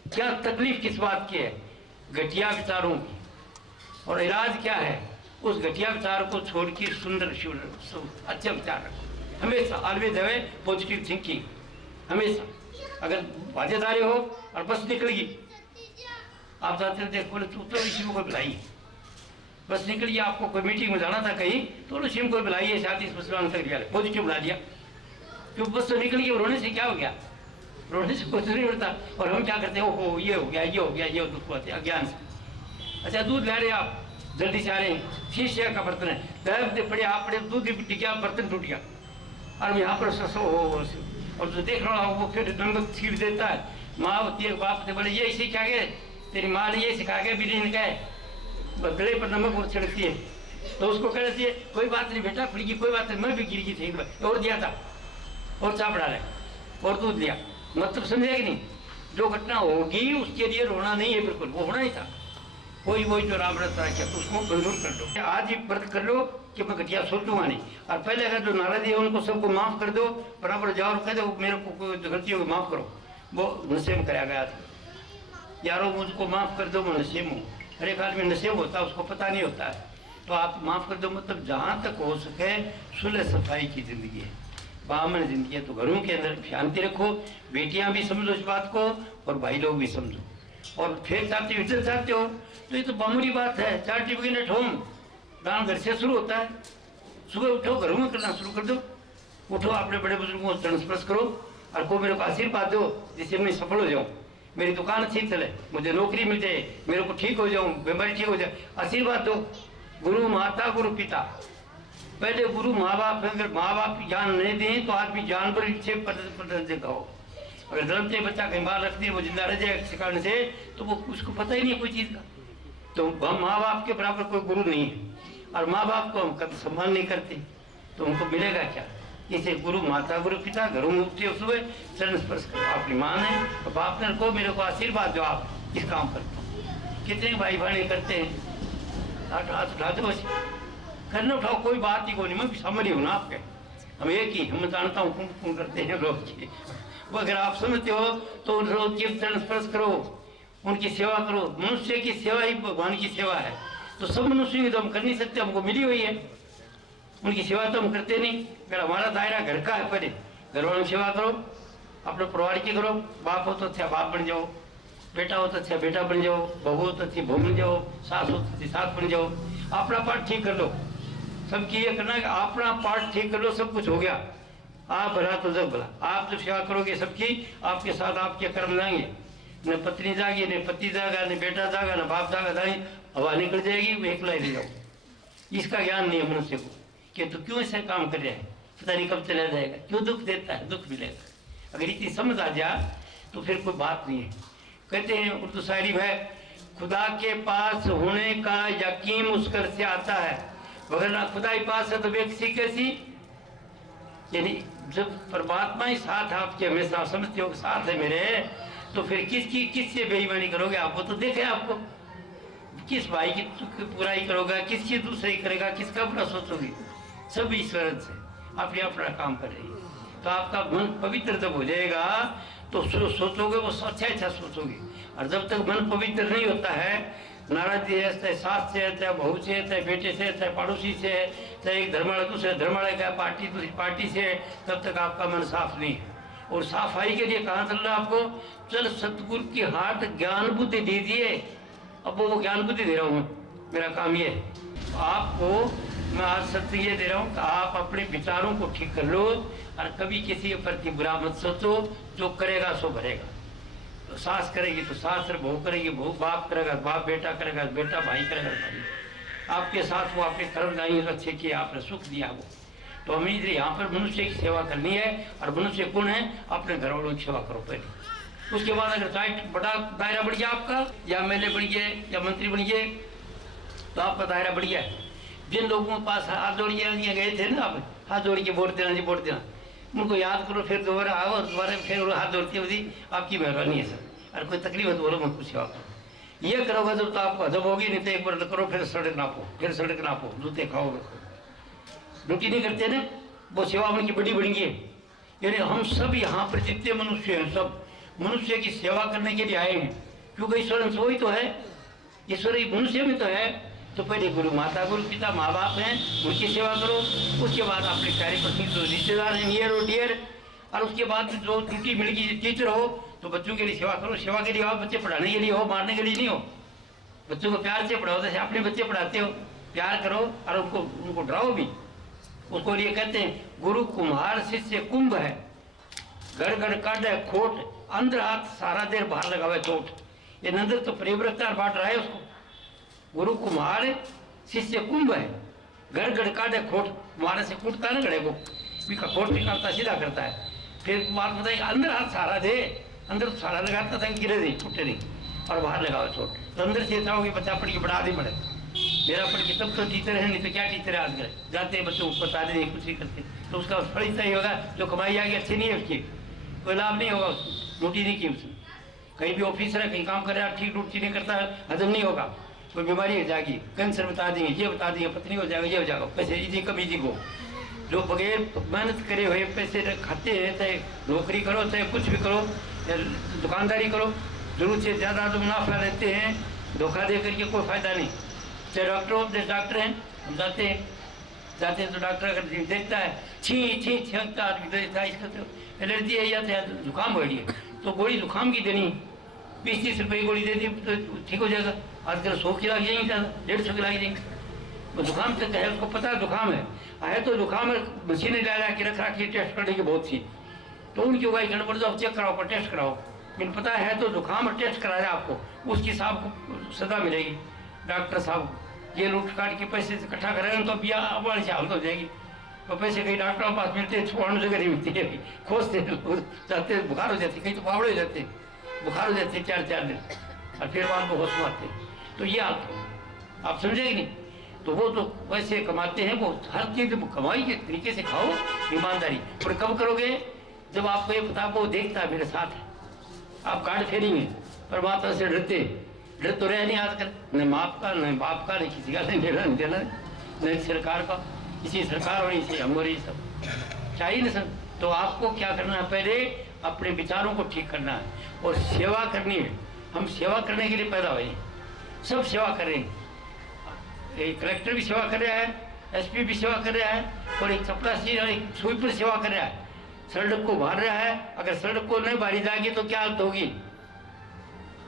क्या तकलीफ किस बात की है, घटिया विचारों की, और इलाज क्या है। उस घटिया विचार को छोड़ के सुंदर अच्छे विचार रखो। हमेशा ऑलवेज है पॉजिटिव थिंकिंग। हमेशा अगर भागीदारी हो और बस निकलेगी, आप जाते थे बोले तो इसी को बुलाइए, बस निकलिए। आपको कोई मीटिंग में जाना था कहीं, तो उसी को बुलाइए, साथ ही पॉजिटिव बुला दिया। क्यों? बस तो निकल गया, रोने से क्या हो गया? रोने से कुछ नहीं होता। और हम क्या करते हैं, ओहो ये हो गया, ये हो गया, ये दुख होते अज्ञान से। अच्छा दूध ला रहे आप, जल्दी से आ रहे हैं, शीशे का बर्तन है, दर्द पड़े आप पड़े, दूध भी गया, बर्तन टूट गया, और यहाँ पर ससो हो, और जो देख रहा हो वो फिर नमक छीट देता है। माँ होती है, बाप से बोले ये इसे क्या गए, तेरी माँ ने ये सिखा के बिल्ली ने कहे गले पर नमक वो छिड़कती है, तो उसको कह रही है कोई बात नहीं बेटा, फिर कोई बात नहीं, मैं भी गिर गई थी एक बार, और दिया था, और चाप डाले और दूध लिया। मतलब समझे कि नहीं? जो घटना होगी उसके लिए रोना नहीं है, बिल्कुल वो होना ही था। कोई वही जो राम व्रत किया तो उसको मंजूर कर लो। आज ही व्रत कर लो कि मैं घटिया सोचूंगा नहीं। और पहले अगर जो नाराज है उनको सबको माफ कर दो, बराबर जाओ और कह दो मेरे को कोई गलती होगी माफ करो। वो नशे में कराया गया था, यारों मुझको माफ कर दो, मैं नशे में हूँ। हर एक आदमी नशे में होता है, उसको पता नहीं होता है, तो आप माफ कर दो। मतलब जहाँ तक हो सके सुलह सफाई की जिंदगी है, बामन जिंदगी है, तो घरों के अंदर शांति रखो। बेटियां भी समझो इस बात को, और भाई लोग भी समझो। और फिर चाहते हो इज्जत चाहते हो तो ये तो मामूली बात है, 4 टिफिन एट होम, दान घर से शुरू होता है। सुबह उठो, घरों में करना शुरू कर दो। उठो, अपने बड़े बुजुर्गों को चरण स्पर्श करो, और को मेरे को आशीर्वाद दो जिससे मैं सफल हो जाऊँ, मेरी दुकान अच्छी चले, मुझे नौकरी मिल जाए, मेरे को ठीक हो जाऊँ, बीमारी ठीक हो जाए, आशीर्वाद दो। गुरु माता गुरु पिता, पहले गुरु माँ बाप। अगर माँ बाप ज्ञान नहीं दें तो आदमी जानवर से देगा हो। अगर धर्म से बच्चा कहीं बाहर रख दिए, वो जिंदा रह जाए सिखाने से, तो वो उसको पता ही नहीं है कोई चीज़ का। तो हम माँ बाप के बराबर कोई गुरु नहीं है, और माँ बाप को हम कभी सम्मान नहीं करते, तो उनको मिलेगा क्या? इसे गुरु माता गुरु पिता, घरों में उठते हुए चरण स्पर्श करो। आपकी माँ ने और बाप ने को मेरे को आशीर्वाद दो, आप इस काम करते हो। कितने भाई बहन करते हैं, हाथ उठा दो, करने उठाओ, कोई बात ही कोई नहीं। मैं भी समझ ही हूँ ना आपके, हम एक ही, हम जानता हूँ कौन करते हैं रोज की। वो अगर आप समझते हो तो रोज के चरण स्पर्श करो, उनकी सेवा करो। मनुष्य की सेवा ही भगवान की सेवा है, तो सब मनुष्य की तो हम कर नहीं सकते, हमको मिली हुई है। उनकी सेवा तो हम करते नहीं। अगर हमारा दायरा घर का है, पहले घर वालों की सेवा करो, अपने परिवार की करो। बाप हो तो अच्छा बाप बन जाओ, बेटा हो तो अच्छा बेटा बन जाओ, बहू हो तो अच्छी बहू बन जाओ, सास हो तो अच्छी सास बन जाओ। अपना पार्ट ठीक कर लो। सबकी ये करना है कि अपना पार्ट ठीक कर लो, सब कुछ हो गया। आप भला तो जग भला। आप जब सेवा करोगे सबकी, आपके साथ आपके कर्म जाएंगे। न पत्नी जागी, न पति जागा, न बेटा जागा, न बाप जागा, जाएंगे, हवा निकल जाएगी, वो एकला ही रह जाओ। इसका ज्ञान नहीं है मनुष्य को कि तो क्यों ऐसा काम कर रहा है, पता नहीं कब चला जाएगा, क्यों दुख देता है, दुख मिलेगा। अगर इतनी समझ आ जाए तो फिर कोई बात नहीं है। कहते हैं उर्दू शायरी में, खुदा के पास होने का यकीन मुस्कर से आता है, वगरना खुदा ही पास है तो व्यक्ति कैसी, यानी जब परमात्मा ही साथ आपके हमेशा समझते हो साथ है मेरे, तो फिर किससे बेईमानी करोगे? आपको तो देखे, आपको किस भाई की बुराई करोगे, किसकी दूसरी करेगा, किसका बुरा सोचोगे? सब ईश्वर से आप ये अपना काम कर रही है। तो आपका मन पवित्र जब हो जाएगा तो सोचोगे वो अच्छा सोचोगे। और जब तक मन पवित्र नहीं होता है, नाराजगी है, चाहे सास से, चाहे बहू से, चाहे बेटे से, चाहे पड़ोसी से, चाहे एक धर्माड़ा दूसरे धर्माड़े का, पार्टी दूसरी पार्टी से, तब तक आपका मन साफ नहीं है। और साफाई के लिए कहाँ चल रहा है आपको? चल सतगुरु की हाथ ज्ञान बुद्धि दीजिए। अब वो ज्ञान बुद्धि दे रहा हूँ, मेरा काम ये है। आपको मैं आज सत्य ये दे रहा हूँ कि आप अपने विचारों को ठीक कर लो और कभी किसी के प्रति बुरा मत सोचो। जो करेगा सो भरेगा। तो सास करेगी तो सास, बहू करेगी बहू, बाप करेगा बाप, बेटा करेगा बेटा, भाई करेगा भाई। आपके साथ वो आपके कर्म नहीं अच्छे किए, आपने सुख दिया वो। तो हमें यहाँ पर मनुष्य की सेवा करनी है। और मनुष्य कौन है? अपने घर वालों की सेवा करो पहले। उसके बाद अगर चाहे बड़ा दायरा बढ़ गया आपका, या एमएलए बन गए या मंत्री बन गए, तो आपका दायरा बढ़ गया। जिन लोगों के पास हाथ जोड़ के गए थे ना, आप हाथ जोड़ के वोट देना जी वोट देना, उनको याद करो, फिर दोबारा आओ और दोबारा फिर हाथ जोड़ती हुई आपकी मेहरबानी है सर। और कोई तकलीफ है तो बोलो, मत पूछो। आप ये करोगे जब तो आपको हजम होगी, नहीं तो एक बार करो फिर सड़क नापो, फिर सड़क नापो, जूते खाओगे। ड्यूटी नहीं करते ना, वो सेवा उनकी बड़ी बड़ी है। यानी हम सब यहाँ पर जितने मनुष्य हैं, सब मनुष्य की सेवा करने के लिए आए हैं, क्योंकि ईश्वर वही तो है, ईश्वर मनुष्य में तो है। तो पहले गुरु माता, गुरु पिता, माँ बाप हैं, उनकी सेवा करो। उसके बाद अपने प्यारे पत्नी जो रिश्तेदार हैं, नियर और डियर। और उसके बाद जो ड्यूटी मिल गई, टीचर हो तो बच्चों के लिए सेवा करो। सेवा के लिए आओ, बच्चे पढ़ाने के लिए हो, मारने के लिए नहीं हो। बच्चों को प्यार से पढ़ाओ, जैसे अपने बच्चे पढ़ाते हो, प्यार करो और उनको डराओ भी। उसको लिए कहते हैं गुरु कुम्हार शिष्य कुंभ है, गड़ गड़ काटे खोट, अंदर हाथ सारा देर बाहर लगावे चोट। ये नंदर तो प्रेमरफ्तार बांट रहा है उसको। गुरु कुम्हार शिष्य कुंभ है, गड़ गड़ काटे खोट, मारे से कूटता ना गड़े को, खोट निकालता सीधा करता है। फिर बात बताइए, अंदर हाथ सहारा दे, अंदर सहारा लगाता था गिरे नहीं, टूटे नहीं, और बाहर लगाओ चोट। तो अंदर से था कि बच्चा पढ़ के बढ़ा दे पड़े, मेरा पढ़ के तब तो टीचर है, नहीं तो क्या टीचर है आजकल, जाते बच्चों को बता दे कुछ नहीं करते। तो उसका फल ही सही होगा, जो कमाई आएगी अच्छी नहीं है, उसकी कोई लाभ नहीं होगा, उसको ड्यूटी नहीं की उसने। कहीं भी ऑफिसर है, कहीं काम कर रहा है, ठीक ड्यूटी नहीं करता है, हजम नहीं होगा, कोई बीमारी हो जाएगी, कैंसर बता देंगे, ये बता देंगे, पत्नी हो जाएगा, ये हो जाएगा। पैसे इजी कम इजी को, जो बगैर मेहनत करे हुए पैसे खाते हैं, चाहे नौकरी करो चाहे कुछ भी करो, दुकानदारी करो, जरूरत से ज़्यादा जो मुनाफा लेते हैं, धोखा दे करके कोई फायदा नहीं। चाहे डॉक्टर हैं, हम जाते हैं तो डॉक्टर अगर देखता है छी छींकता आदमी देखता है, इसका तो एलर्जी है या जुकाम हो रही है, तो गोली जुकाम की देनी, 20-30 रुपये की गोली दे दी तो ठीक हो जाएगा। आजकल 100 की लग जाएंगे, 150 की लग जाएंगे। वो जुकाम तक है, उसको पता है जुकाम है तो जुकाम मशीनें ला के रख रखी टेस्ट करने की बहुत सी, तो उनकी उगाई करना पड़ता है, चेक कराओ पर टेस्ट कराओ। लेकिन पता है तो जुकाम टेस्ट कराया आपको, उसकी साहब को सजा मिलेगी। डॉक्टर साहब ये लूट काट के पैसे इकट्ठा करेंगे तो अभी बड़ी से हालत हो जाएगी। तो पैसे कहीं डॉक्टरों के पास मिलते हैं, छोड़ने जगह नहीं मिलती है, खोजते जाते हैं, बुखार हो जाती है, कहीं तो पावड़े हो जाते हैं, बुखार हो जाते हैं 4-4 दिन, और फिर वहाँ को होश में आते हैं। तो ये आप समझेंगे नहीं। तो वो तो वैसे कमाते हैं, वो हर चीज़ कमाई के तरीके से खाओ, ईमानदारी। और कब करोगे? जब आपको ये पता वो देखता है मेरे साथ है, आप कार्ड फेरेंगे, परमात्मा से डर तो रहे नहीं आजकल, न माप का, न बाप का, न किसी का, नहीं देना नहीं देना, न सरकार का, किसी सरकार और इसे हम और ये सब चाहिए ना सर। तो आपको क्या करना है? पहले अपने विचारों को ठीक करना है और सेवा करनी है। हम सेवा करने के लिए पैदा हुए, सब सेवा कर रहे हैं। एक कलेक्टर भी सेवा कर रहा है, एसपी भी सेवा कर रहा है, और एक चपरासी और एक स्वीपर सेवा कर रहा है, सड़क को बार रहा है। अगर सड़क को नहीं बारी जाएगी तो क्या हालत होगी?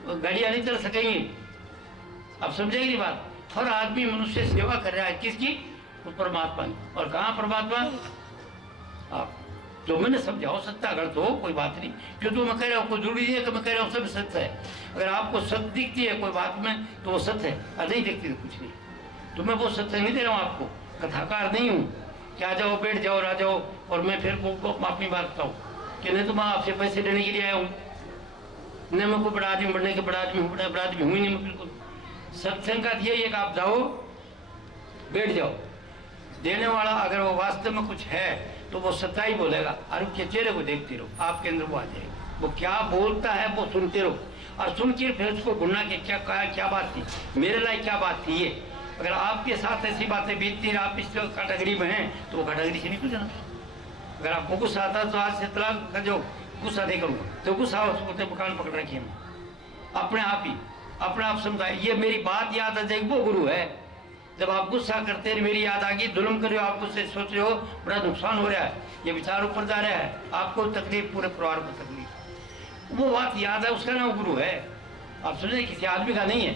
गाड़ियां नहीं चल सकेंगी। आप समझेंगे बात? हर आदमी मनुष्य सेवा कर रहा है, किसकी? उस परमात्मा की। और कहाँ परमात्मा? आप जो मैंने समझाओ, सत्ता गलत हो कोई बात नहीं, जो तो मैं कह रहा हूँ कोई जरूरी है कि मैं कह रहा हूँ सब सत्य है। अगर आपको सत्य दिखती है कोई बात में तो वो सत्य है, और नहीं दिखती तो कुछ नहीं। तो मैं वो सत्य नहीं दे रहा हूँ आपको, कथाकार नहीं हूँ कि आ जाओ बैठ जाओ आ जाओ और मैं फिर वो अपनी बात बताऊँ कि नहीं तो मैं आपसे पैसे लेने के लिए आया हूँ, नहीं मैं कोई बड़ा आदमी बनने के बड़ा आदमी हूँ ही नहीं मैं बिल्कुल। सत्संग का यही है कि आप जाओ बैठ जाओ, देने वाला अगर वो वास्तव में कुछ है तो वो सच्चाई बोलेगा और उसके चेहरे को देखते रहो, आपके अंदर वो आ जाएगा। वो क्या बोलता है वो सुनते रहो और सुन के फिर उसको ढूंढना कि क्या कहा, क्या बात थी मेरे लायक, क्या बात थी ये। अगर आपके साथ ऐसी बातें बीतती हैं, आप इस कैटेगरी में हैं तो वो कैटेगरी से निकल जाना। अगर आपको गुस्सा आता है तो आज से तलाक का जो गुस्सा नहीं करूँगा, तो गुस्सा हो उसको मकान पकड़ रखिए अपने आप ही, अपने आप समझाए ये मेरी बात याद आ जाएगी, वो गुरु है। जब आप गुस्सा करते हैं मेरी याद आ गई, जुल्म कर रहे हो, आप गुस्से सोच रहे हो बड़ा नुकसान हो रहा है, ये विचार ऊपर जा रहा है, आपको तकलीफ, पूरे परिवार को तकलीफ, वो बात याद है, उसका नाम गुरु है। आप समझे किसी आदमी का नहीं है,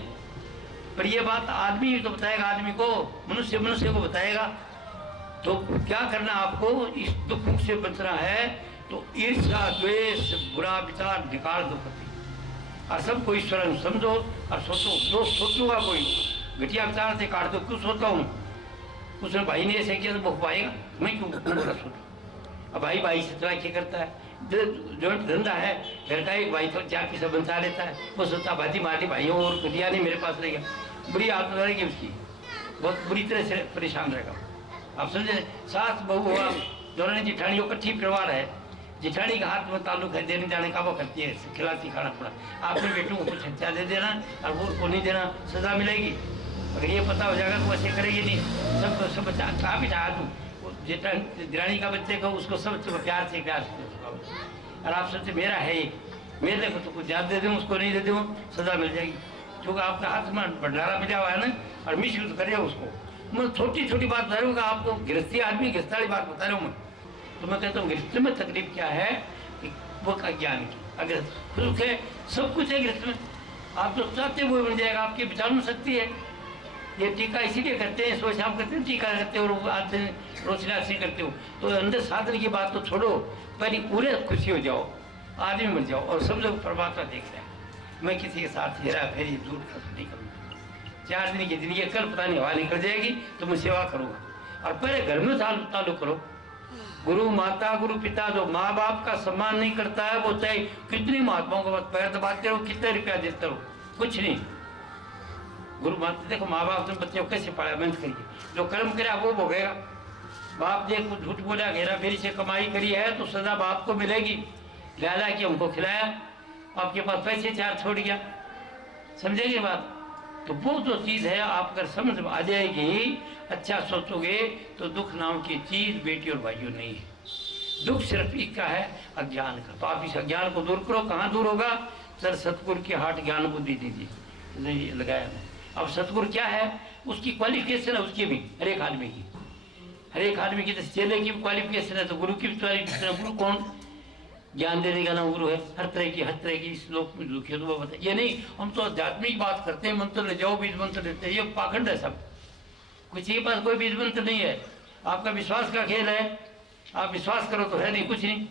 पर ये बात आदमी तो बताएगा, आदमी को, मनुष्य मनुष्य को बताएगा। तो क्या करना आपको, इस दुख से बचना है तो ईर्ष्या, द्वेष, बुरा विचार निकाल दो और सबको ईश्वर समझो और सोचो। जो सोचूंगा कोई घटिया विचार से काट दो, क्यों सोचता हूँ, उसने भाई ने ऐसे किया तो वो पाएगा, मैं क्यों बुरा सोचूं। अब भाई भाई से तलाकी करता है, जॉइंट धंधा है, घर का एक भाई तो 4 पैसा बचा लेता है, वो सोचता भाती मारी भाइयों और कुटिया नहीं मेरे पास रहेगा, बुरी आदत रहेगी उसकी, बहुत बुरी तरह से परेशान रहेगा। आप समझे, सास बहू हुआ दोनों जिठानियों इकट्ठी परिवार है, जिठानी का हाथ में ताल्लुक है, देने जाने का वो करती है, खिलाती खाना पड़ा, आपने बेटों को कुछ अच्छा दे देना और वो को नहीं देना, सजा मिलेगी। अगर ये पता हो जाएगा तो वैसे करेगी नहीं, सब बच्चा कहाँ भी चाह दूँ, दिरानी का बच्चे को उसको सब प्यार से और आप सोचते मेरा है ये, मेरे को तो कुछ ज्यादा दे दूँ, उसको नहीं दे दूँ, सजा मिल जाएगी, क्योंकि आपका हाथ में भंडारा मिला हुआ है ना, और मिसयूज करे उसको। मैं छोटी छोटी बात बता रहा हूँ, आपको गृहस्थी आदमी गृहस्थ वाली बात बता रहा हूँ मैं, तो मैं कहता हूँ गृहस्थ में तकलीफ क्या है कि वो अज्ञान की, अगर सुख है सब कुछ है गृहस्थ में, आप जो चाहते वो बन जाएगा, आपके विचार में शक्ति है। ये टीका इसीलिए करते हैं, सुबह शाम करते हैं, टीका करते हो और आज रोशनी करते हो, तो अंदर साधन की बात तो छोड़ो, पहले पूरे खुशी हो जाओ, आदमी बन जाओ और सब लोग परमात्मा देख रहे हैं। मैं किसी के साथ हेरा फेरी दूर नहीं करूँगा, 4 दिन की जिंदगी कल पता नहीं हवा निकल जाएगी, तो मैं सेवा करूँगा। और पहले घर में ताल्लुक करो, गुरु माता गुरु पिता, जो माँ बाप का सम्मान नहीं करता है वो चाहे कितनी महात्माओं को पैर दबाते रहो, कितने रुपया देते रहो, कुछ नहीं। गुरु माता देखो, माँ बाप ने बच्चे को कैसे पाया, मेहनत करिए, जो कर्म करे वो भोगेगा। बाप ने कुछ झूठ बोला, घेरा फेरी से कमाई करी है तो सजा बाप को मिलेगी, लाला कि हमको खिलाया, आपके पास पैसे 4 छोड़ गया, समझेगी बात। तो वो जो चीज़ है आप अगर समझ आ जाएगी, अच्छा सोचोगे, तो दुख नाम की चीज़ बेटी और भाइयों नहीं है। दुख सिर्फ एक का है, अज्ञान का। तो आप इस अज्ञान को दूर करो, कहाँ दूर होगा, सर सतगुरु की हाट ज्ञान बुद्धि दीजिए, लगाया मैं। अब सतगुरु क्या है, उसकी क्वालिफिकेशन है, उसकी भी हर एक आदमी की, हर एक आदमी की, जैसे चेले की भी क्वालिफिकेशन है तो गुरु की भी क्वालिफिकेशन है। गुरु कौन, ज्ञान देने का नाम गुरु है, हर तरह की इस लोक में दुखी तो वो बताए। ये नहीं हम तो आध्यात्मिक बात करते हैं, मंत्र ले जाओ, बीज मंत्र देते हैं, ये पाखंड है सब, कुछ के पास कोई बीज मंत्र नहीं है। आपका विश्वास का खेल है, आप विश्वास करो तो है, नहीं कुछ नहीं।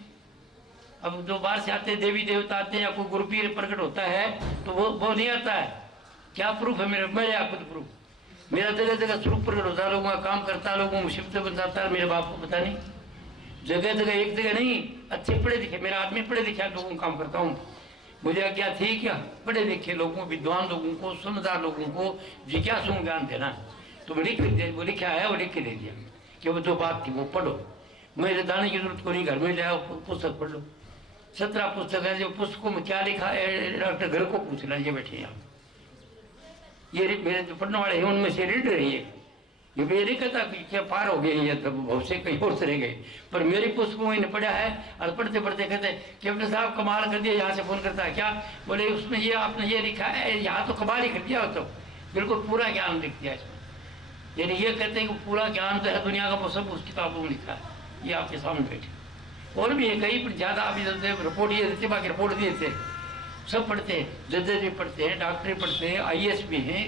अब जो बाहर से आते हैं, देवी देवता आते हैं या कोई गुरु पीर प्रकट होता है तो वो नहीं आता है। क्या प्रूफ है मेरे आप खुद प्रूफ, मेरा जगह जगह स्वरूप प्रकट होता, लोगों का काम करता, लोगों को मुसीबत बताता है, मेरे बाप को पता नहीं। जगह जगह एक जगह नहीं, अच्छे पढ़े लिखे, मेरा आदमी पढ़े लिखे लोगों को काम करता हूँ, मुझे क्या थी क्या, पढ़े लिखे लोगों, विद्वान लोगों को, समझदार लोगों को जिज्ञासु ज्ञान देना। तो लिख दे, वो लिखा है वो लिख के दे दिया कि वो जो बात थी वो पढ़ो, मेरे दाने की जरूरत को नहीं, घर में जाओ पुस्तक पढ़ लो। 17 पुस्तक है, जो पुस्तकों में क्या लिखा है डॉक्टर घर को पूछ लेना, ये बैठे यहाँ, ये मेरे जो पढ़ने वाले हैं उनमें से रीडर है ये नहीं कहता कि क्या पार हो गए ये तो बहुत से कहीं और चले गए, पर मेरी पुस्तकों में पढ़ा है और पढ़ते पढ़ते कहते कैप्टन साहब कमाल कर दिया, यहाँ से फोन करता है क्या, बोले उसमें ये आपने ये लिखा है, यहाँ तो कमाल ही कर दिया, तो बिल्कुल पूरा ज्ञान लिख दिया इसमें। यानी ये कहते हैं कि पूरा ज्ञान जो है दुनिया का वो सब उस किताबों में लिखा है, ये आपके सामने बैठे। और भी है कहीं पर ज़्यादा अभी रिपोर्ट ये देते, बाकी रिपोर्ट दिए थे, सब पढ़ते हैं, जजेस भी पढ़ते हैं, डॉक्टर पढ़ते हैं, IAS भी हैं,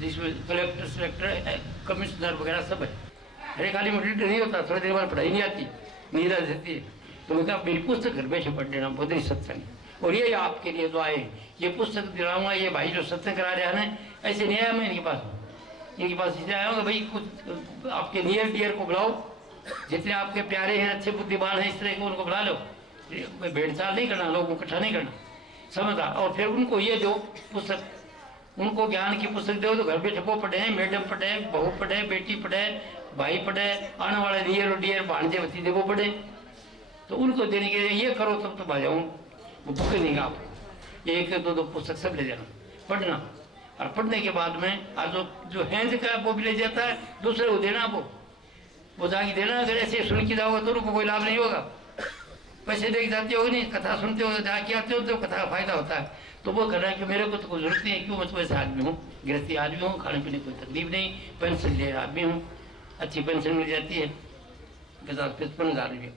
जिसमें कलेक्टर सेलेक्टर कमिश्नर वगैरह सब है। हर एक आदमी रीडर नहीं होता, थोड़ी देर बाद पढ़ाई नहीं आती, नींद आ जाती है, तो मैं कहा मेरी पुस्तक घर में से पढ़ लेना, बहुत ही सत्संग। और ये आपके लिए जो आए, ये पुस्तक दिलाऊंगा, ये भाई जो सत्संग करा रहे हैं ऐसे नहीं आया मैं इनके पास इसलिए आया हूँ भाई कुछ आपके नियर डियर को बुलाओ, जितने आपके प्यारे हैं, अच्छे बुद्धिमान हैं, इस तरह के उनको बुला लो, भेड़चाल नहीं करना, लोगों को इकट्ठा नहीं करना, समझा। और फिर उनको ये दो पुस्तक, उनको ज्ञान की पुस्तक दो, तो घर बैठे वो पढ़े, मैडम पढ़े, बहू पढ़े, बेटी पढ़े, भाई पढ़े, आने वाले नियर डियर भाणजे भतीजे वो पढ़े, तो उनको देने के लिए ये करो तब तो भाजाऊँ, वो भूखे नहीं आप एक दो दो पुस्तक सब ले जाना पढ़ना, और पढ़ने के बाद में आज जो हैंड का वो भी ले जाता है, दूसरे को देना, वो जाके देना। अगर ऐसे सुन के जाओगे तो उनको कोई लाभ नहीं होगा, पैसे देख जाते हो नहीं, कथा सुनते हो जाके आते हो तो कथा का फायदा होता है। तो वो कर रहा है कि मेरे को तो कोई जरूरत नहीं है, क्यों मैं तो ऐसे आदमी हूँ, गृहस्थी आदमी हूँ, खाने पीने कोई तकलीफ नहीं, पेंशन ले आदमी हूँ, अच्छी पेंशन मिल जाती है 50-55 रुपये,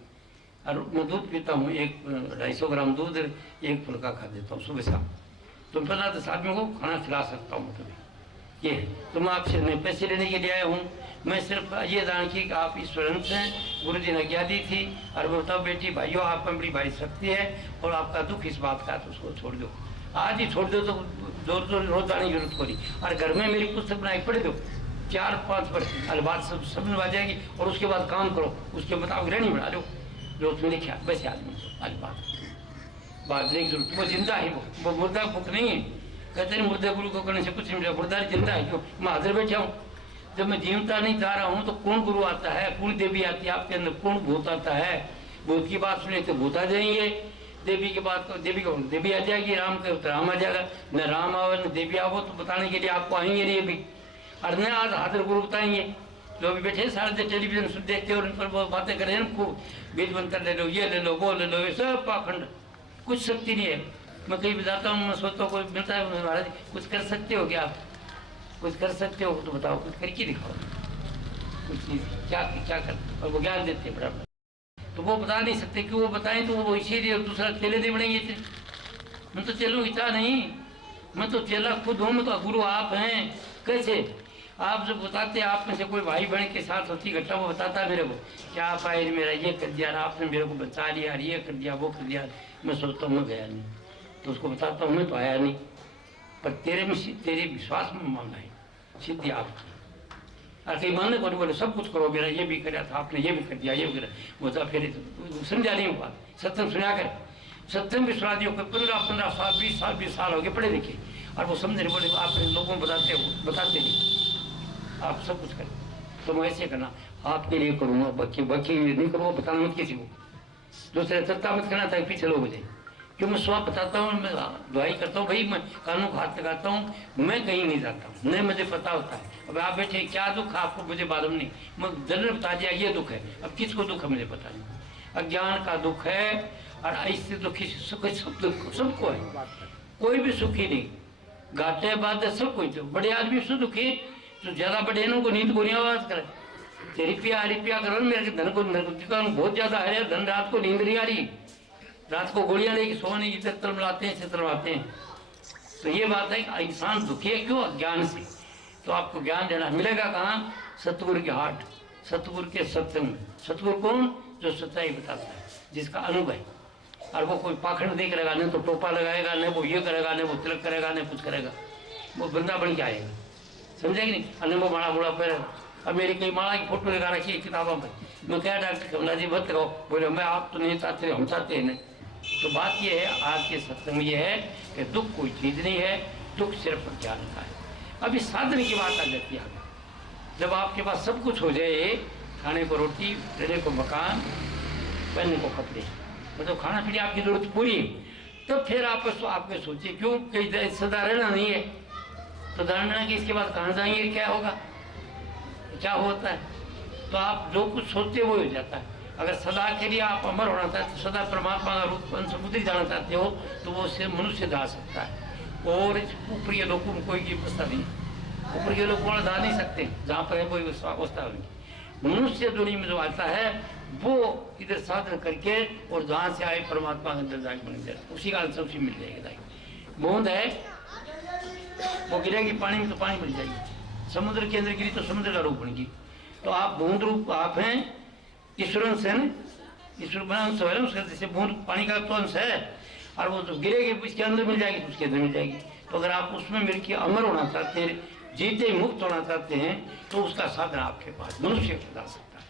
और मैं दूध पीता हूँ, 100-250 ग्राम दूध एक फुल्का खा देता हूँ सुबह शाम, तो 50 आदमियों को खाना खिला सकता हूँ। मतलब ये तो मैं आपसे नहीं पैसे लेने के लिए आया हूँ, मैं सिर्फ ये जान की कि आप ईश्वरंश हैं, गुरु जी ने आज्ञा दी थी, और वो बताओ बेटी भाइयों आप में बड़ी भारी शक्ति है, और आपका दुख इस बात का तो उसको छोड़ दो, आज ही छोड़ दो, तो जोर जोर रोज जाने की जरूरत पड़ी, और घर में मेरी पुस्तक बनाई पढ़ दो 4-5 बार, अरे बात सब समझ आ जाएगी, और उसके बाद काम करो, उसके मुताबिक रहनी बना लो जो उसमें लिखा, वैसे आदमी आज बात नहीं की जरूरत, वो जिंदा है, वो मुर्दा भूख नहीं है, कहते नहीं मुर्दे गुरु को करने से कुछ नहीं मिला, मुर्दा जिंदा है, क्यों मैं हाजिर बैठा हूँ, जब मैं जीवता नहीं जा रहा हूँ तो कौन गुरु आता है, कौन देवी आती है आपके अंदर, कौन भूत आता है, भूत की बात सुने तो भूत आ जाएंगे, देवी की बात तो देवी आ जाएगी, राम के तो राम आ जाएगा, न राम आओ न देवी आओ तो बताने के लिए आपको आएंगे नहीं अभी, और न आज हाजिर गुरु बताएंगे, जो भी बैठे सारे टेलीविजन सुन देखते और उन पर वो बातें करें ना, खूब बीज मंत्र ले लो, ये ले लो, वो ले लो, ये सब पाखंड, कुछ शक्ति नहीं है। मैं कहीं बताता हूँ, मैं सोचता हूँ कोई मिलता है, महाराज कुछ कर सकते हो क्या आप, कुछ कर सकते हो तो बताओ, कुछ करके दिखाओ, कुछ चीज़ क्या कर, और वो ज्ञान देते हैं बराबर, तो वो बता नहीं सकते, क्यों वो बताएं तो वो इसीलिए दूसरा चेले नहीं बनेंगे इतने, मैं तो चेलों इतना नहीं, मैं तो चेला खुद हूँ, मैं तो गुरु आप हैं। कैसे आप जब बताते आप में से कोई भाई बहन के साथ होती घटना, वो बताता है मेरे को क्या आप आए मेरा ये कर दिया, आपने मेरे को बचा लिया, ये कर दिया वो कर दिया, मैं सोचता हूँ मैं गया नहीं, तो उसको बताता हूँ मैं तो आया नहीं, पर तेरे विश्वास में मानना है सिद्धि आपकी, और कहीं मानने को नहीं बोले सब कुछ करो, मेरा ये भी कराया था आपने, ये भी कर दिया, ये भी करा, वो तो फिर समझा नहीं बात, सत्संग सुना कर, सत्संग भी सुना दियो, 15 साल 20 साल हो गए पढ़े लिखे, और वो समझ नहीं बोले आप लोगों को बताते नहीं, आप सब कुछ करें, तो मैं ऐसे करना आपके लिए करूँगा, बाकी नहीं करूँगा, बताना मत किसी को, दूसरे सत्ता मत करना था पीछे लोग मुझे, क्यों मैं स्वाब बताता हूँ, मैं दुआई करता हूँ, भाई मैं कानों को हाथ लगाता हूँ, मैं कहीं नहीं जाता हूँ, नहीं मुझे पता होता है, अब आप बैठे क्या दुख है आपको मुझे मालूम नहीं, मैं जनरल बता दिया ये दुख है, अब किसको दुख है मुझे पता नहीं, अज्ञान का दुख है, और ऐसे दुखी सबको है, कोई भी सुखी नहीं, घाटे बात सब कोई, तो बड़े आदमी से दुखी, तो ज्यादा बड़े इनको नींद को नहीं आवाज करे, रिपिया करो मेरे धन को बहुत ज्यादा है, धन रात को नींद नहीं आ रही, रात को गोलियां लेके सोने की तरह तरमलाते हैं, तरमाते हैं, तो ये बात है कि इंसान दुखी है क्यों, अज्ञान से, तो आपको ज्ञान देना मिलेगा कहाँ, सतगुरु के हाट, सतगुरु के सत्संग, सतगुरु कौन, जो सच्चाई बताता है, जिसका अनुभव है, और वो कोई पाखंड देख रहेगा, नहीं तो टोपा लगाएगा, नहीं वो ये करेगा, नहीं वो तिलक करेगा, नहीं कुछ करेगा, वो बंदा बन के आएगा, समझेगी नहीं, अने वो माड़ा मुड़ा पर, अब मेरी कई माला की फोटो लगा रखी है किताबों पर, मैं क्या डॉक्टर कमला जी मत करो, बोले मैं आप तो नहीं चाहते, हम चाहते हैं नहीं, तो बात ये है आज के सत्संग में ये है कि दुख कोई चीज़ नहीं है, दुख सिर्फ ज्ञान का है। अभी साधन की बात आ जाती है, जब आपके पास सब कुछ हो जाए, खाने को रोटी, रहने को मकान, पहनने को कपड़े, मतलब खाना पीने आपकी जरूरत पूरी, तब फिर आप आपके सोचिए क्यों कहीं सदा रहना नहीं है, तो जानना कि इसके बाद कहाँ जाएंगे, क्या होगा, क्या होता है, तो आप जो कुछ सोचते हो ही जाता है। अगर सदा के लिए आप अमर होना चाहते हो, सदा परमात्मा का रूप समुद्री जाना चाहते हो, तो वो उससे मनुष्य जा सकता है, और ऊपर के लोगों में कोई व्यवस्था नहीं, ऊपर के लोग वहाँ जा नहीं सकते, जहाँ पर है कोई अवस्था नहीं। मनुष्य दुनिया में जो आता है वो इधर साधन करके और जहाँ से आए परमात्मा के अंदर जाके बन जाए, उसी का आंसर उसी मिल जाएगी। बूंद है वो गिरेगी पानी में तो पानी बन जाएगी, समुद्र के अंदर गिरी तो समुद्र का रूप बनेगी। तो आप बूंद रूप आप हैं, ईश्वर से न ईश्वर बना अंश है ना, उसका जैसे बूंद पानी का तो अंश है, और वो तो गिरेगी उसके अंदर मिल जाएगी, उसके अंदर मिल जाएगी। तो अगर आप उसमें मिल के अमर होना चाहते हैं, जीते मुक्त होना चाहते हैं, तो उसका साधन आपके पास मनुष्य जा सकता है।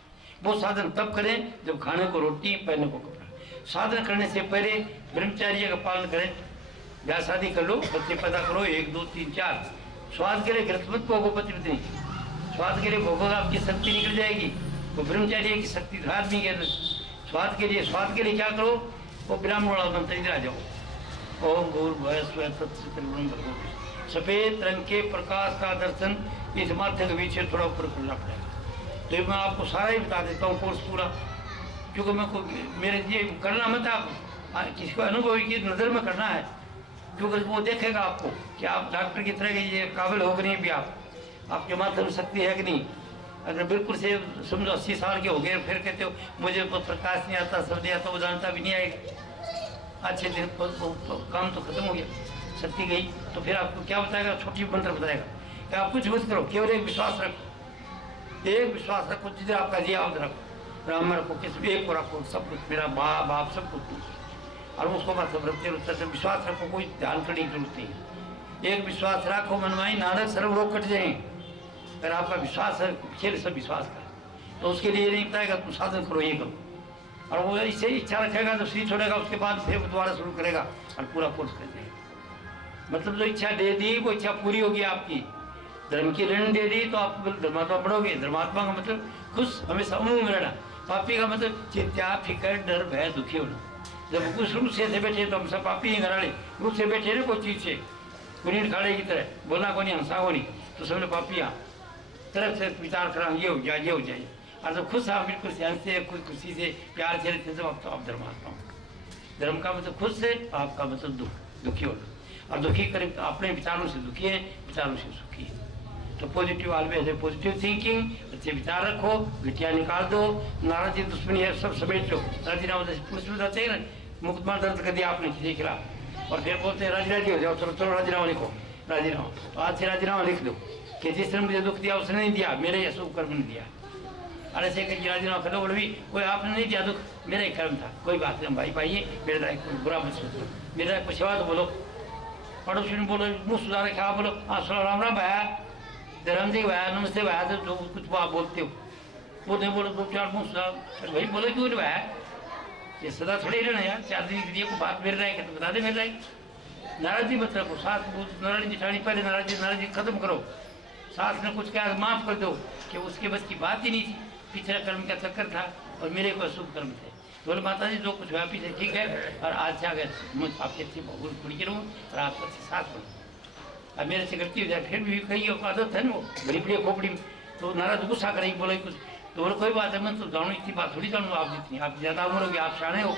वो साधन तब करें जब खाने को रोटी, पहनने को कपड़ा। साधन करने से पहले ब्रह्मचर्य का पालन करें, ब्याह शादी कर लो, बच्चे पैदा करो, 1 2 3 4 स्वाद करे, गृहस्थ को पति पत्नी स्वाद के लिए भोगोगा आपकी शक्ति निकल जाएगी। वो ब्रह्मचर्य की शक्ति आदमी के अंदर स्वाद के लिए क्या करो, वो ब्राह्मण वाला मंत्र इधर आ जाओ। ओम भूर्भुवः स्वः तत्सवितुर्वरेण्यं भर्गो देवस्य धीमहि। सफेद रंग के प्रकाश का दर्शन इस माथे के पीछे थोड़ा ऊपर करना पड़ेगा। तो मैं आपको सारा ही बता देता हूँ कोर्स पूरा, क्योंकि मेरे ये करना मत आप किसको अनुभव की नज़र में करना है, क्योंकि वो देखेगा आपको कि आप डॉक्टर की तरह के ये काबिल हो कि नहीं भी आपके माथे में शक्ति है कि नहीं। अगर बिल्कुल से समझो 80 साल के हो गए फिर कहते हो मुझे तो प्रकाश नहीं आता, सब नहीं आता, वो जानता भी नहीं आएगा। अच्छे दिन काम तो खत्म हो गया, शक्ति गई, तो फिर आपको क्या बताएगा, छोटी मंत्र बताएगा कि आप कुछ मत करो, केवल एक विश्वास रखो, एक विश्वास रखो, जिधर आपका जी आप रखो, ब्राह्मण को किसी एक को रखो, सब कुछ मेरा माँ बाप सब कुछ, और उसको मतलब रखते रखते विश्वास रखो, कोई ध्यान करने की जरूरत नहीं। एक विश्वास रखो मनमाई नानक सर्व रोग कट जाए। अगर आपका विश्वास है, खेल सब विश्वास कर, तो उसके लिए नहीं बताएगा तुम साधन करो ये करो, और वो इसे इच्छा रखेगा तो श्री छोड़ेगा, उसके बाद फिर दोबारा शुरू करेगा और पूरा कोर्स कर देगा। मतलब जो इच्छा दे दी वो इच्छा पूरी होगी आपकी। धर्म की ऋण दे दी तो आप धर्मात्मा बढ़ोगे। धर्मात्मा का मतलब खुश, हमेशा उमंग में रहना। पापी का मतलब चिंता फिकर डर भय दुखी होना। जब कुछ रूप से बैठे तो हम सब पापी ही घराड़े रूप से बैठे ना कोई चीज से कुनी खाड़े की तरह बोलना को नहीं हंसा को नहीं, तो सबने पापी तरफ से विचार करा ये हो जाए ये हो जाए, और जब खुश आप बिल्कुल से खुद खुशी से प्यार से रहते तो आप धर्मात्मा हो। धर्म का मतलब खुश है, आपका मतलब दुखी होना, और दुखी करें तो अपने विचारों से दुखी है, विचारों से सुखी है। तो पॉजिटिव ऑलवेज है, पॉजिटिव थिंकिंग, अच्छे विचार रखो, घटिया निकाल दो, नाराजी दुश्मनी है सब समेट लो। राजीनामा पुलिस में जाते हैं ना, मुकदमा दर्ज कर दिया आपने किसी के खिलाफ, और फिर बोलते हैं राजी हो जाओ, चलो चलो राजीनामा लिखो, राजीनामा। तो आज से राजीनामा लिख दो कि जिसने मुझे दुख दिया उसने नहीं दिया, मेरे ये शुभ कर्म ने दिया। अरे से कहीं राजीनामा कर दो, बोल भी कोई आपने नहीं दिया दुख, मेरा एक कर्म था, कोई बात नहीं भाई भाई मेरे लायक कोई बुरा मत सोचो, मेरे लायक कुछ सेवा तो बोलो, पड़ोसी ने बोलो मुँह सुधारे क्या बोलो, हाँ सुनो राम राम भैया, धर्म जी भैया, नमस्ते भैया, तो जो कुछ आप बोलते हो वो नहीं बोलो, 2-4 मुँह सुधार भाई बोलो क्यों नहीं भैया, ये सदा थोड़े रहना यार, 4 दिन के लिए को बात मिल रहा है तो बता दे मिल रहा है। नाराजगी मत रखो, साथ नाराजगी जिठानी पहले नाराजगी खत्म करो, सास ने कुछ कहा माफ कर दो कि उसके बस की बात ही नहीं थी, पिछला कर्म का चक्कर था और मेरे को शुभ कर्म थे। बोले माता जी जो कुछ हुआ पीछे ठीक है, और आज से आगे मुझ आपके अच्छी खुड़ी करूँ और आपको अच्छी सास बनूँ। अब मेरे से गलती हो जाए फिर भी कही आदत है ना, वो बड़ी बड़ी खोपड़ी में, तो नाराज गुस्सा करेगी बोले कुछ, तो बोले कोई बात है मैं तो जानू, इतनी बात थोड़ी जानूँ आप जितनी, आप ज़्यादा उम्र होगी, आप शाणे हो,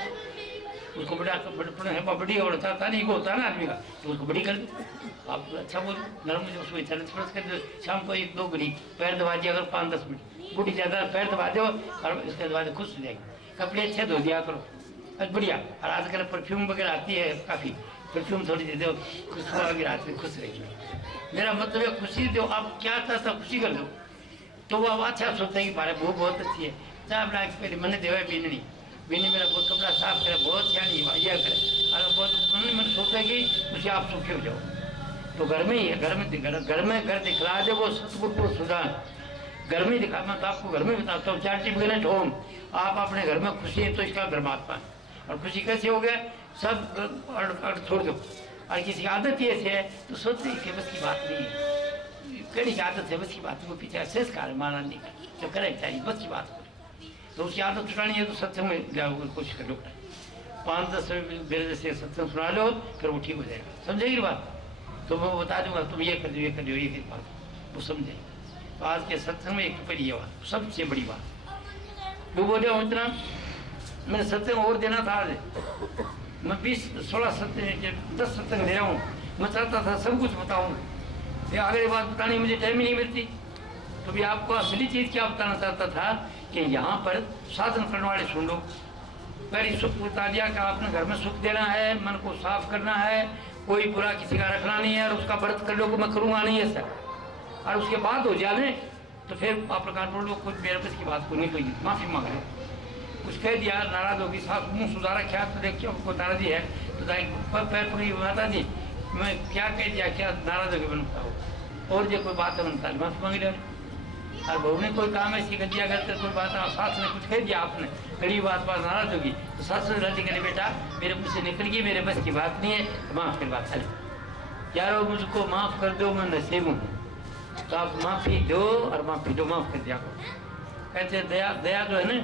उसको बड़ा बड़ी और चाहता नहीं को होता है ना आदमी का, तो उसको बड़ी कर दो। आप अच्छा बोलो, नरम मुझे उसको चैलेंज कर दो, शाम को 1-2 घड़ी पैर दबा दिया अगर 5-10 मिनट, बूढ़ी ज़्यादा पैर दबा दो और इसके बाद खुश हो जाएगी। कपड़े अच्छे धो दिया करो, बढ़िया। और आजकल परफ्यूम वगैरह आती है काफ़ी, परफ्यूम थोड़ी दे दो, खुशबू वगैरह आती है, खुश रहेगी। मेरा मतलब है खुशी दो, आप क्या चाहता खुशी कर दो, तो वो अब अच्छा सोचते हैं कि हमारे वो बहुत अच्छी है, चाहे बना के पहले मैंने देवा बीननी बीनी मेरा बहुत कपड़ा साफ करे, बहुत सियाणी यह करे, अगर बहुत मैंने सोचा कि उसे आप सुखी हो जाओ। तो घर में ही है, घर में घर दिखला दे वो सतगुरु को सुधान, घर में दिखा। मैं तो आपको घर में बताता हूँ, चैरिटी बिगिन एट होम। आप अपने घर में खुशी है तो इसका धर्मात्मा है। और खुशी कैसे हो गया, सब अर्थ छोड़ दो। और किसी की आदत ही ऐसे है तो सोचते इसके बस की बात नहीं है, कड़ी की आदत है बस की बात, वो पीछे संस्कार माना नहीं कर, जो करे चाहिए बस की बात करो, तो उसकी आदत छुड़ानी है तो सत्संग में जाओगे, कोशिश कर लो, 5-10 मेरे जैसे सत्संग सुना लो, फिर वो ठीक हो जाएगा। समझेगी बात, तो मैं बता दूंगा तुम ये कर दो ये कर दो, एक बात वो समझेगी। तो आज के सत्संग में एक पर ये बात सबसे बड़ी बात, वो बोले हो इतना मैंने सत्संग और देना था, आज मैं 20-16 सत्संग 10 सत्संग दे रहा हूँ, मैं चाहता था सब कुछ बताऊँ, ये आगे बात बताने मुझे टाइम ही नहीं मिलती। तो भी आपको असली चीज़ क्या बताना चाहता था कि यहाँ पर साधन करने वाले सुन लो, पहले सुख बता दिया कि आपने घर में सुख देना है, मन को साफ करना है, कोई बुरा किसी का रखना नहीं है, और उसका व्रत कर लो कि मैं करूँगा नहीं है सर, और उसके बाद हो जाए तो फिर आप प्रकार बोल लो कुछ मेरे बस की बात को नहीं कोई माफ़ी मांग लो, कुछ कह दिया नाराज होगी, साफ मुँह सुधारा क्या तो देखिए आपको नाराजी है तो पैर पकड़ी माता जी मैं क्या कह दिया, क्या नाराज होगी बनता हो, और जो कोई बात है बनता है माफ़ी मांग लो। और बहू ने कोई काम ऐसी कर दिया, अगर कोई बात सास ने कुछ कह दिया, आपने कड़ी बात नाराज होगी तो सास ने राजी करे बेटा मेरे मुझसे निकल गई, मेरे बस की बात नहीं है, तो माफ़ कर बात चले यारो, मुझको माफ़ कर दो, मैं नसीब हूँ, तो आप माफी दो और माफी दो, माफ कर दिया करो। कहते दया, दया जो है ना,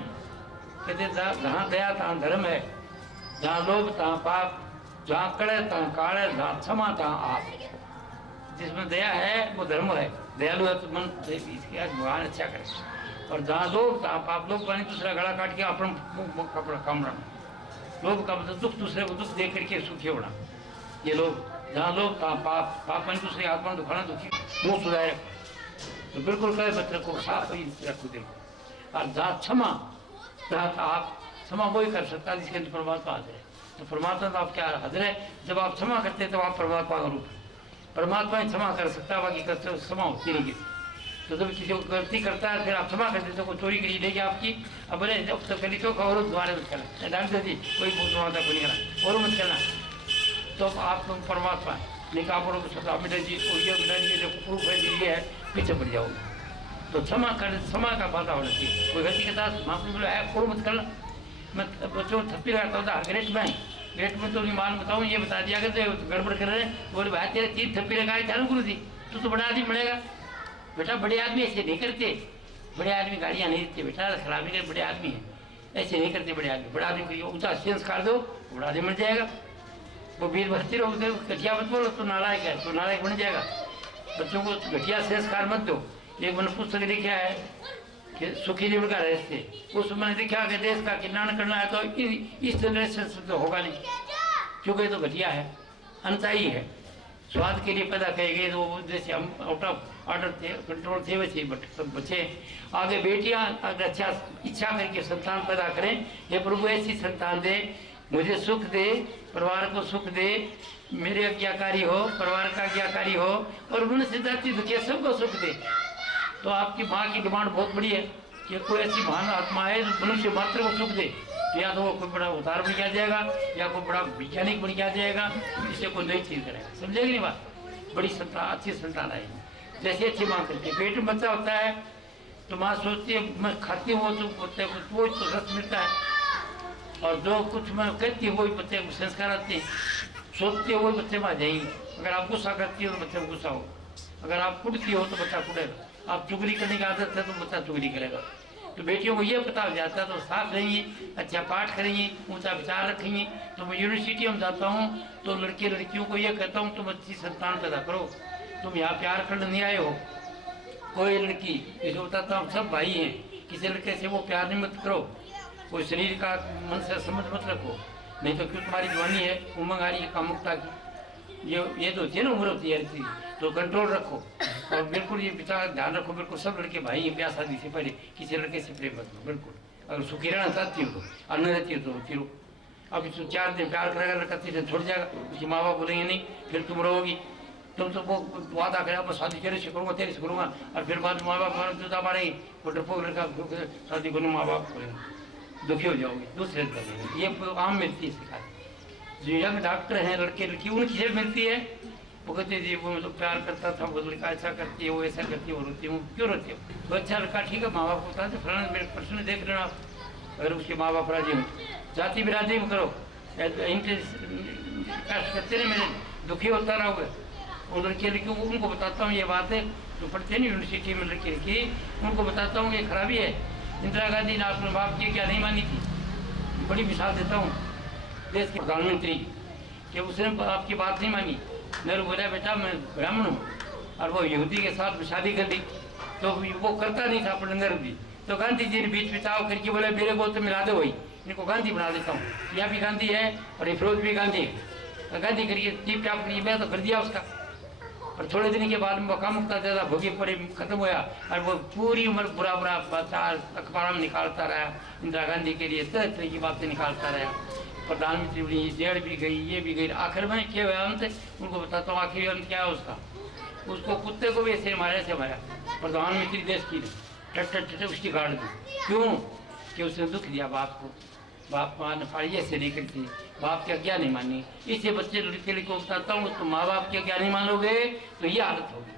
कहते जहाँ दया तहाँ धर्म है, जहाँ लोभ तहाँ पाप, जहाँ कड़े तहाँ काले, जहाँ क्षमा तहाँ आप। जिसमें दया है वो धर्म है, दयालु है तो मन इसके आज भगवान अच्छा करे। और जहाँ लोभ तहाँ पाप, लोभ का नहीं दूसरा गला काट के अपन कपड़ा काम रहा, लोभ का मतलब दुख, दूसरे को दुख दे करके सुखी होना, ये लोग। जहाँ लोग तहाँ पाप, पाप मन दूसरे आत्मा दुखाना, दुखी मुँह सुधारे, तो बिल्कुल कहे बच्चे को साफ रखो दिल को। और जहाँ क्षमा तहाँ आप, क्षमा वही कर सकता है जिसके अंदर परमात्मा हाजिर है। तो परमात्मा तो आप क्या हाजिर है, जब आप क्षमा करते हैं तो आप परमात्मा का रूप है। परमात्मा ही क्षमा कर सकता है, बाकी करते क्षमा होती नहीं किसी। तो जब किसी को गलती करता है फिर आप क्षमा कर देते हो, कोई चोरी करी लेगी आपकी, अब बोले जब तक करी तो और दोबारा मत करना, डांट देती कोई माता को नहीं करना और मत करना, तो आप तुम परमात्मा है। निकाह पढ़ो सदा मिले जी, ये जो प्रूफ है ये है, पीछे पड़ जाओगे। तो क्षमा कर, क्षमा का बाधा होना चाहिए। कोई गलती के साथ माफी बोले है और मत करना। मैं बच्चों थप्पी लगाता होता ग्रेट में तो नहीं मान बताऊँ, ये बता दिया करते गड़बड़ कर रहे हैं, बोले भाई तेरे 3 थप्पी लगाए चालू गुरु जी, तो बड़ा आदमी बनेगा। बेटा बड़े आदमी ऐसे नहीं करते, बड़े आदमी गाड़ियाँ नहीं देते बेटा, खराबी कर, बड़े आदमी हैं ऐसे नहीं करते। बड़े आदमी, बड़ा आदमी को ऊँचा संस्कार दो, बड़ा आदमी बन जाएगा। वो वीर भक्ति रहो, घटिया मत बोलो तो नालायक है, तो नालायक बन जाएगा। बच्चों को घटिया संस्कार मत दो। एक मैंने पुस्तक लिखा है कि सुखी जीवन का रहस्य, उसमें मैंने लिखा कि देश का कल्याण करना है तो इस तरह से तो होगा नहीं, क्योंकि तो घटिया है, अनचाही है, स्वाद के लिए पैदा किए गए, तो जैसे हम आउट ऑफ ऑर्डर थे, कंट्रोल थे, वैसे सब बच्चे आगे बेटियां अगर अच्छा इच्छा करके संतान पैदा करें, हे प्रभु ऐसी संतान दे, मुझे सुख दे, परिवार को सुख दे, मेरे आज्ञाकारी हो, परिवार का आज्ञाकारी हो, और मनुष्य जाति दुखिया सबको सुख दे। तो आपकी माँ की डिमांड बहुत बड़ी है कि कोई ऐसी महान आत्मा है जो मनुष्य मात्र को सुख दे, या तो वो कोई बड़ा उदार बन गया जाएगा, या कोई बड़ा वैज्ञानिक बन गया जाएगा, जिससे कोई नई चीज करेगा। समझेगी नहीं बात? बड़ी संतान, अच्छी संतान आएगी, जैसे अच्छी माँ करती है। पेट में बच्चा होता है तो माँ सोचती है मैं खाती हूँ तो बच्चे को वो तो रस मिलता है, और जो कुछ मैं कहती हूँ वही बच्चे को संस्कार आते हैं, सोचती हो वही बच्चे में आ जाएंगे। अगर आप गुस्सा करती हो तो बच्चे को गुस्सा हो, अगर आप कुटती हो तो बच्चा कुटेगा, आप चुगली करने की आदत है तो बच्चा चुगली करेगा। तो बेटियों को ये पता हो जाता है तो साफ रहेंगी, अच्छा पाठ करेंगी, ऊंचा विचार रखेंगी। तो मैं यूनिवर्सिटी में जाता हूँ तो लड़के लड़कियों को ये कहता हूँ तुम अच्छी संतान पैदा करो, तुम यहाँ प्यार करने नहीं आए हो। कोई लड़की जिसे बताता हूँ सब भाई हैं, किसी लड़के से वो प्यार नहीं मत करो, कोई शरीर का मन से समझ मत रखो, नहीं तो क्यों तुम्हारी जवानी है, उमंग आ रही है कामुकता की, ये तो होती है ना उम्र होती है ऐसी, तो कंट्रोल रखो। और बिल्कुल ये विचार ध्यान रखो, बिल्कुल सब लड़के भाई हैं, ब्याह शादी से पहले किसी लड़के से प्रेम मत करो बिल्कुल। अगर सुखी रहना चाहती हो तो, और न रहती हो तो रोती रहो। अब 4 दिन प्यार करेगा लड़का, 3 दिन छोड़ जाएगा, उसके माँ बाप बोलेंगे नहीं, फिर तुम रहोगी। तुम तो वो वादा करेगा मैं शादी तेरे से करूँगा, तेरे से करूँगा, और फिर बाद माँ बाप जुदा मारेंगे, वो डरपोक लड़का शादी करूँ माँ बाप करेंगे, दुखी हो जाओगे, दूसरे लगेंगे। ये आम मिलती है शिकायत। जो यंग डॉक्टर हैं लड़के लड़की उनकी जेब मिलती है, वो कहते जी वो मतलब प्यार करता था, वो लड़का ऐसा करती है, वो ऐसा करती है, वो रोती है, क्यों रोती है? वो अच्छा लड़का ठीक है, माँ बाप को बता दे फलाना मेरे प्रश्न देख लेना, अगर उसके माँ बाप राजी हो, जाति बिरादरी में करो, करते रहे मेरे दुखी होता रहोगे। वो लड़के लड़की उनको बताता हूँ ये बात है, जो पढ़ते नहीं यूनिवर्सिटी में लड़की लड़की, उनको बताता हूँ ये खराबी है। इंदिरा गांधी ने अपने बाप की क्या नहीं मानी थी, बड़ी मिसाल देता हूँ देश के प्रधानमंत्री कि उसने आपकी बात नहीं मानी। नेहरू बोला बेटा मैं ब्राह्मण हूँ, और वो यहूदी के साथ शादी कर ली, तो वो करता नहीं था अपने नेहरू जी। तो गांधी जी ने बीच बिचाव करके बोले मेरे को तो मिला दो, वही इनको गांधी बना देता हूँ, यह भी गांधी है और ये फिरोज भी गांधी है, गांधी करिए टीप टाप करिए, मैं तो कर दिया उसका। और थोड़े दिन के बाद में वो कामुकता ज़्यादा भोगी पड़े खत्म हुआ, और वो पूरी उम्र बुरा बुरा प्रचार अखबार में निकालता रहा, इंदिरा गांधी के लिए तरह तरह की बातें निकालता रहा। प्रधानमंत्री बनी, जेल भी गई, ये भी गई, आखिर में क्या हुआ अंत? उनको बताता हूँ आखिरी अंत क्या है उसका। उसको कुत्ते को भी ऐसे मारा प्रधानमंत्री देश की टट उसकी गाड़ दी। क्यों? कि उसने दुख दिया बाप को, बाप माँ ने फाड़ी ऐसे नहीं करती, बाप की आज्ञा नहीं मानी। इसे बच्चे लड़के को बताता हूँ तो माँ बाप की आज्ञा नहीं मानोगे तो ये हालत होगी।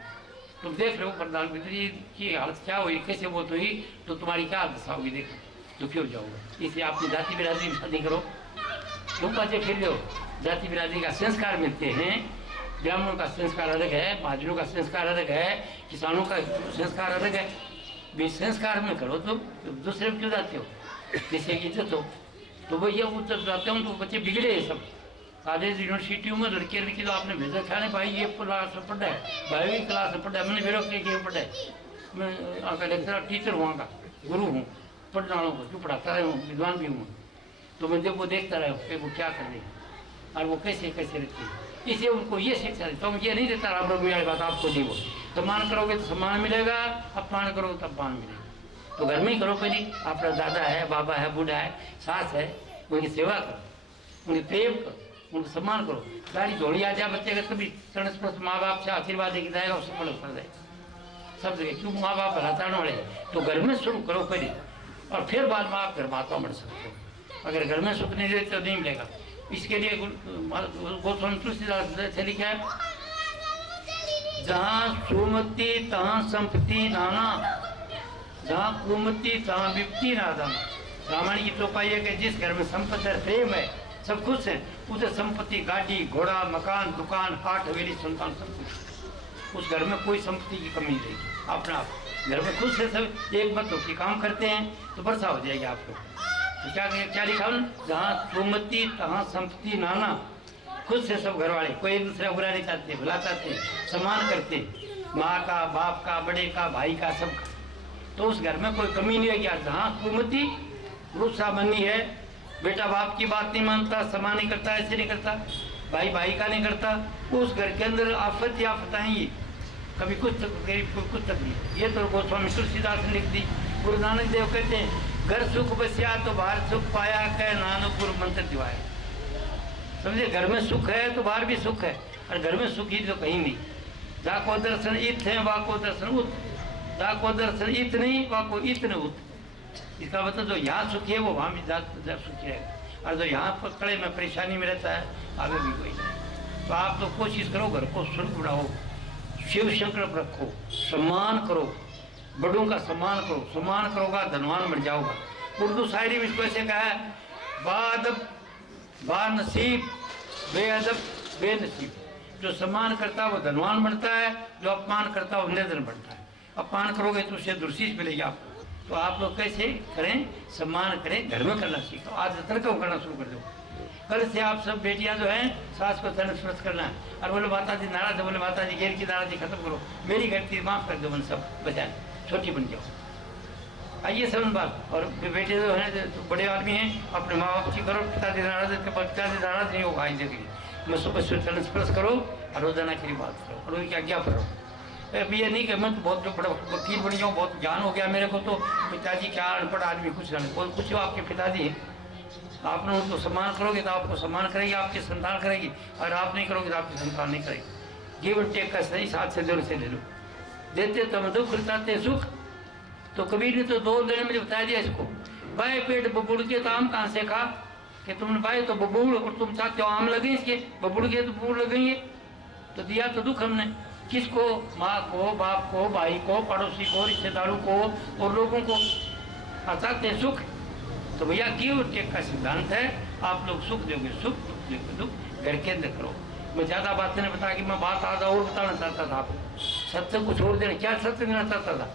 तुम देख रहे हो प्रधानमंत्री की हालत क्या हुई, कैसे वो हुई, तो तुम्हारी क्या दशा होगी, देखो दुखी हो जाओगे। इसलिए अपनी जाति बिरादरी में शादी करो, क्यों पाचे फिर लो, जाति बिरादरी का संस्कार मिलते हैं। ब्राह्मणों का संस्कार अलग है, महाजनों का संस्कार अलग है, किसानों का संस्कार अलग है। भी संस्कार में करो तो दूसरे में क्यों जाते हो, किसी की इज्जत हो। तो भैया वो जब जाते हो तो बच्चे बिगड़े हैं सब। कॉलेज यूनिवर्सिटियों में लड़के लड़की तो आपने भेजा था नहीं भाई, ये क्लास में पढ़ा है, 12वीं क्लास में पढ़ा है, मैंने बेरोक के पढ़ा है, मैं आपका लेक्चर टीचर हुआ का गुरु हूँ, पढ़ने वालों को जो पढ़ाता रहा हूँ, विद्वान भी हूँ। तो मैं जब वो देखता रहा कि वो क्या कर रहे हैं और वो कैसे कैसे रहते हैं, इसलिए उनको ये शिक्षा देता हूँ। ये नहीं देता राम लोग मेरी बात आपको दी, वो सम्मान करोगे तो सम्मान मिलेगा, अपमान करोगे तो अपमान मिलेगा। तो घर में ही करो पहले, आपका दादा है, बाबा है, बूढ़ा है, सास है, उनकी सेवा करो, उनकी प्रेम करो, उनको सम्मान करो। गाड़ी झोली आ जाए बच्चे का कभी चरण स्पर्श माँ बाप से आशीर्वाद देके जाएगा, उससे बड़ा कर जाएगा सब जगह, क्यों माँ बाप हलाताने वाले। तो घर में शुरू करो पहले, और फिर बाद में आप घर माता बढ़ सकते हो। अगर घर में सुख नहीं देते तो नहीं मिलेगा। इसके लिए गोस्वामी तुलसीदास से लिखा है, जहाँ सुमति तहाँ संपत्ति नाना, जहाँ कुमति तहाँ विपत्ति नादाना। रामायण की चौपाई है कि जिस घर में संपत्ति है, प्रेम है, सब खुश है, उसे संपत्ति, गाड़ी, घोड़ा, मकान, दुकान, हाट, हवेली, संतान, सब कुछ। उस घर में कोई संपत्ति की कमी नहीं रहेगी। अपना आप घर में खुश है, सब एक मत होकर काम करते हैं तो वर्षा हो जाएगी आपको। तो क्या लिखा है, जहाँ सुमति तहाँ संपत्ति नाना। खुश है सब घर वाले, कोई एक दूसरे बुरा नहीं चाहते, भला चाहते, सम्मान करते, माँ का, बाप का, बड़े का, भाई का, सबका। तो उस घर में कोई कमी नहीं है। जहाँ कुमति गुस्सा बनी है, बेटा बाप की बात नहीं मानता, सम्मान नहीं करता, ऐसे नहीं करता, भाई भाई का नहीं करता, उस घर के अंदर आफत या आफताएं, कभी कुछ कुछ तकलीफ। ये तो गोस्वामी तुलसीदास ने लिख दी। गुरु नानक देव कहते हैं, घर सुख बसिया तो बाहर सुख पाया, कह नानक गुरु मंत्र दिवाए। समझे, घर में सुख है तो बाहर भी सुख है, और घर में सुख ही तो कहीं नहीं। जाको दर्शन इत है, वाको दर्शन उत, जाको दर्शन इत नहीं, वाको इत न उत। इसका मतलब जो यहाँ सुखी है वो वहाँ भी सुखी रहेगा, और जो यहाँ पर कड़े में परेशानी में रहता है आगे भी कोई नहीं। तो आप तो कोशिश करो घर को शुल्क बढ़ाओ, शिव शंकर रखो, सम्मान करो, बड़ों का सम्मान करो, सम्मान करोगा धनवान बन जाओगा। उर्दू शायरी में इसको ऐसे कहा है, बादब बानसीब, बेअदब बेनसीब। जो सम्मान करता है वो धनवान बनता है, जो अपमान करता है वो निर्धन बनता है। अपमान करोगे तो उससे दुर्शीष मिलेगी आपको। तो आप लोग कैसे करें, सम्मान करें, घर में करना सीखो, आज तर्क करना शुरू कर दो। कल से आप सब बेटियां जो हैं सास को तनस्पर्श करना है, और बोले माता जी नाराज है, बोले माता जी घेर की नाराजी खत्म करो, मेरी गलती माफ कर दो, मन सब बजाय छोटी बन जाओ। आइए समझ बात। और बेटे जो है तो बड़े आदमी हैं, अपने माँ बाप की करो, पिताजी नाराज है, पिताजी नाराज नहीं होगा आइंदे के लिए। मैं सुबह तनस्पर्श करो और रोजाना की बात करो और उनकी आज्ञा करो। अभी ये नहीं कि मैं तो बहुत बड़ा वकील बन जाऊँ, बहुत ज्ञान हो गया मेरे को, तो पिताजी क्या अनपढ़ आदमी कुछ नहीं, कुछ आपके पिताजी हैं, आपने उनको सम्मान करोगे तो आपको सम्मान करेगी, आपकी संतान करेगी, और आप नहीं करोगे तो आपकी संतान नहीं करेगी। गिव एंड टेक का सही साथ से जोर से ले लो। देते तो हम दुख, चाहते सुख। तो कबीर ने तो 2 दिन में बताया दिया इसको, बाएं पेट बबुड़ के तो आम कहाँ से खा, कि तुमने बाएं तो बबूड़ और तुम चाहते हो आम लगे इसके, बबुड़ के तो बबूड़ लगेंगे। तो दिया तो दुख हमने, किसको, माँ को, बाप को, भाई को, पड़ोसी को, रिश्तेदारों को और लोगों को। चाहते हैं सुख, तो भैया गिव टेक का सिद्धांत है, आप लोग सुख दोगे सुख, दुख दोगे दुख, घर के अंदर करो। मैं ज़्यादा बातें नहीं बता कि मैं बात आधा और बताना चाहता था आपको, सत्संग को छोड़ देना। क्या सत्संग देना चाहता था,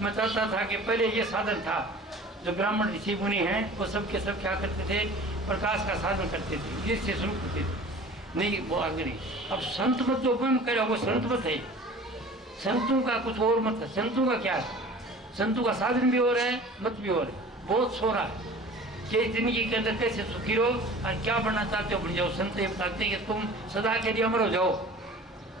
मैं चाहता था कि पहले ये साधन था, जो ब्राह्मण ऋषि मुनि हैं वो सब के सब क्या करते थे, प्रकाश का साधन करते थे, जिससे शुरू करते थे, नहीं वो आगे नहीं। अब संत मत जो उपम करे वो संत मत है, संतों का कुछ और मत है। संतों का क्या है, संतों का साधन भी हो रहा है, मत भी हो रहा है, बहुत सो रहा है कि जिंदगी के अंदर कैसे सुखी रहो और क्या बनना चाहते हो बन जाओ। संत ये बताते हैं कि तुम सदा के लिए अमर हो जाओ,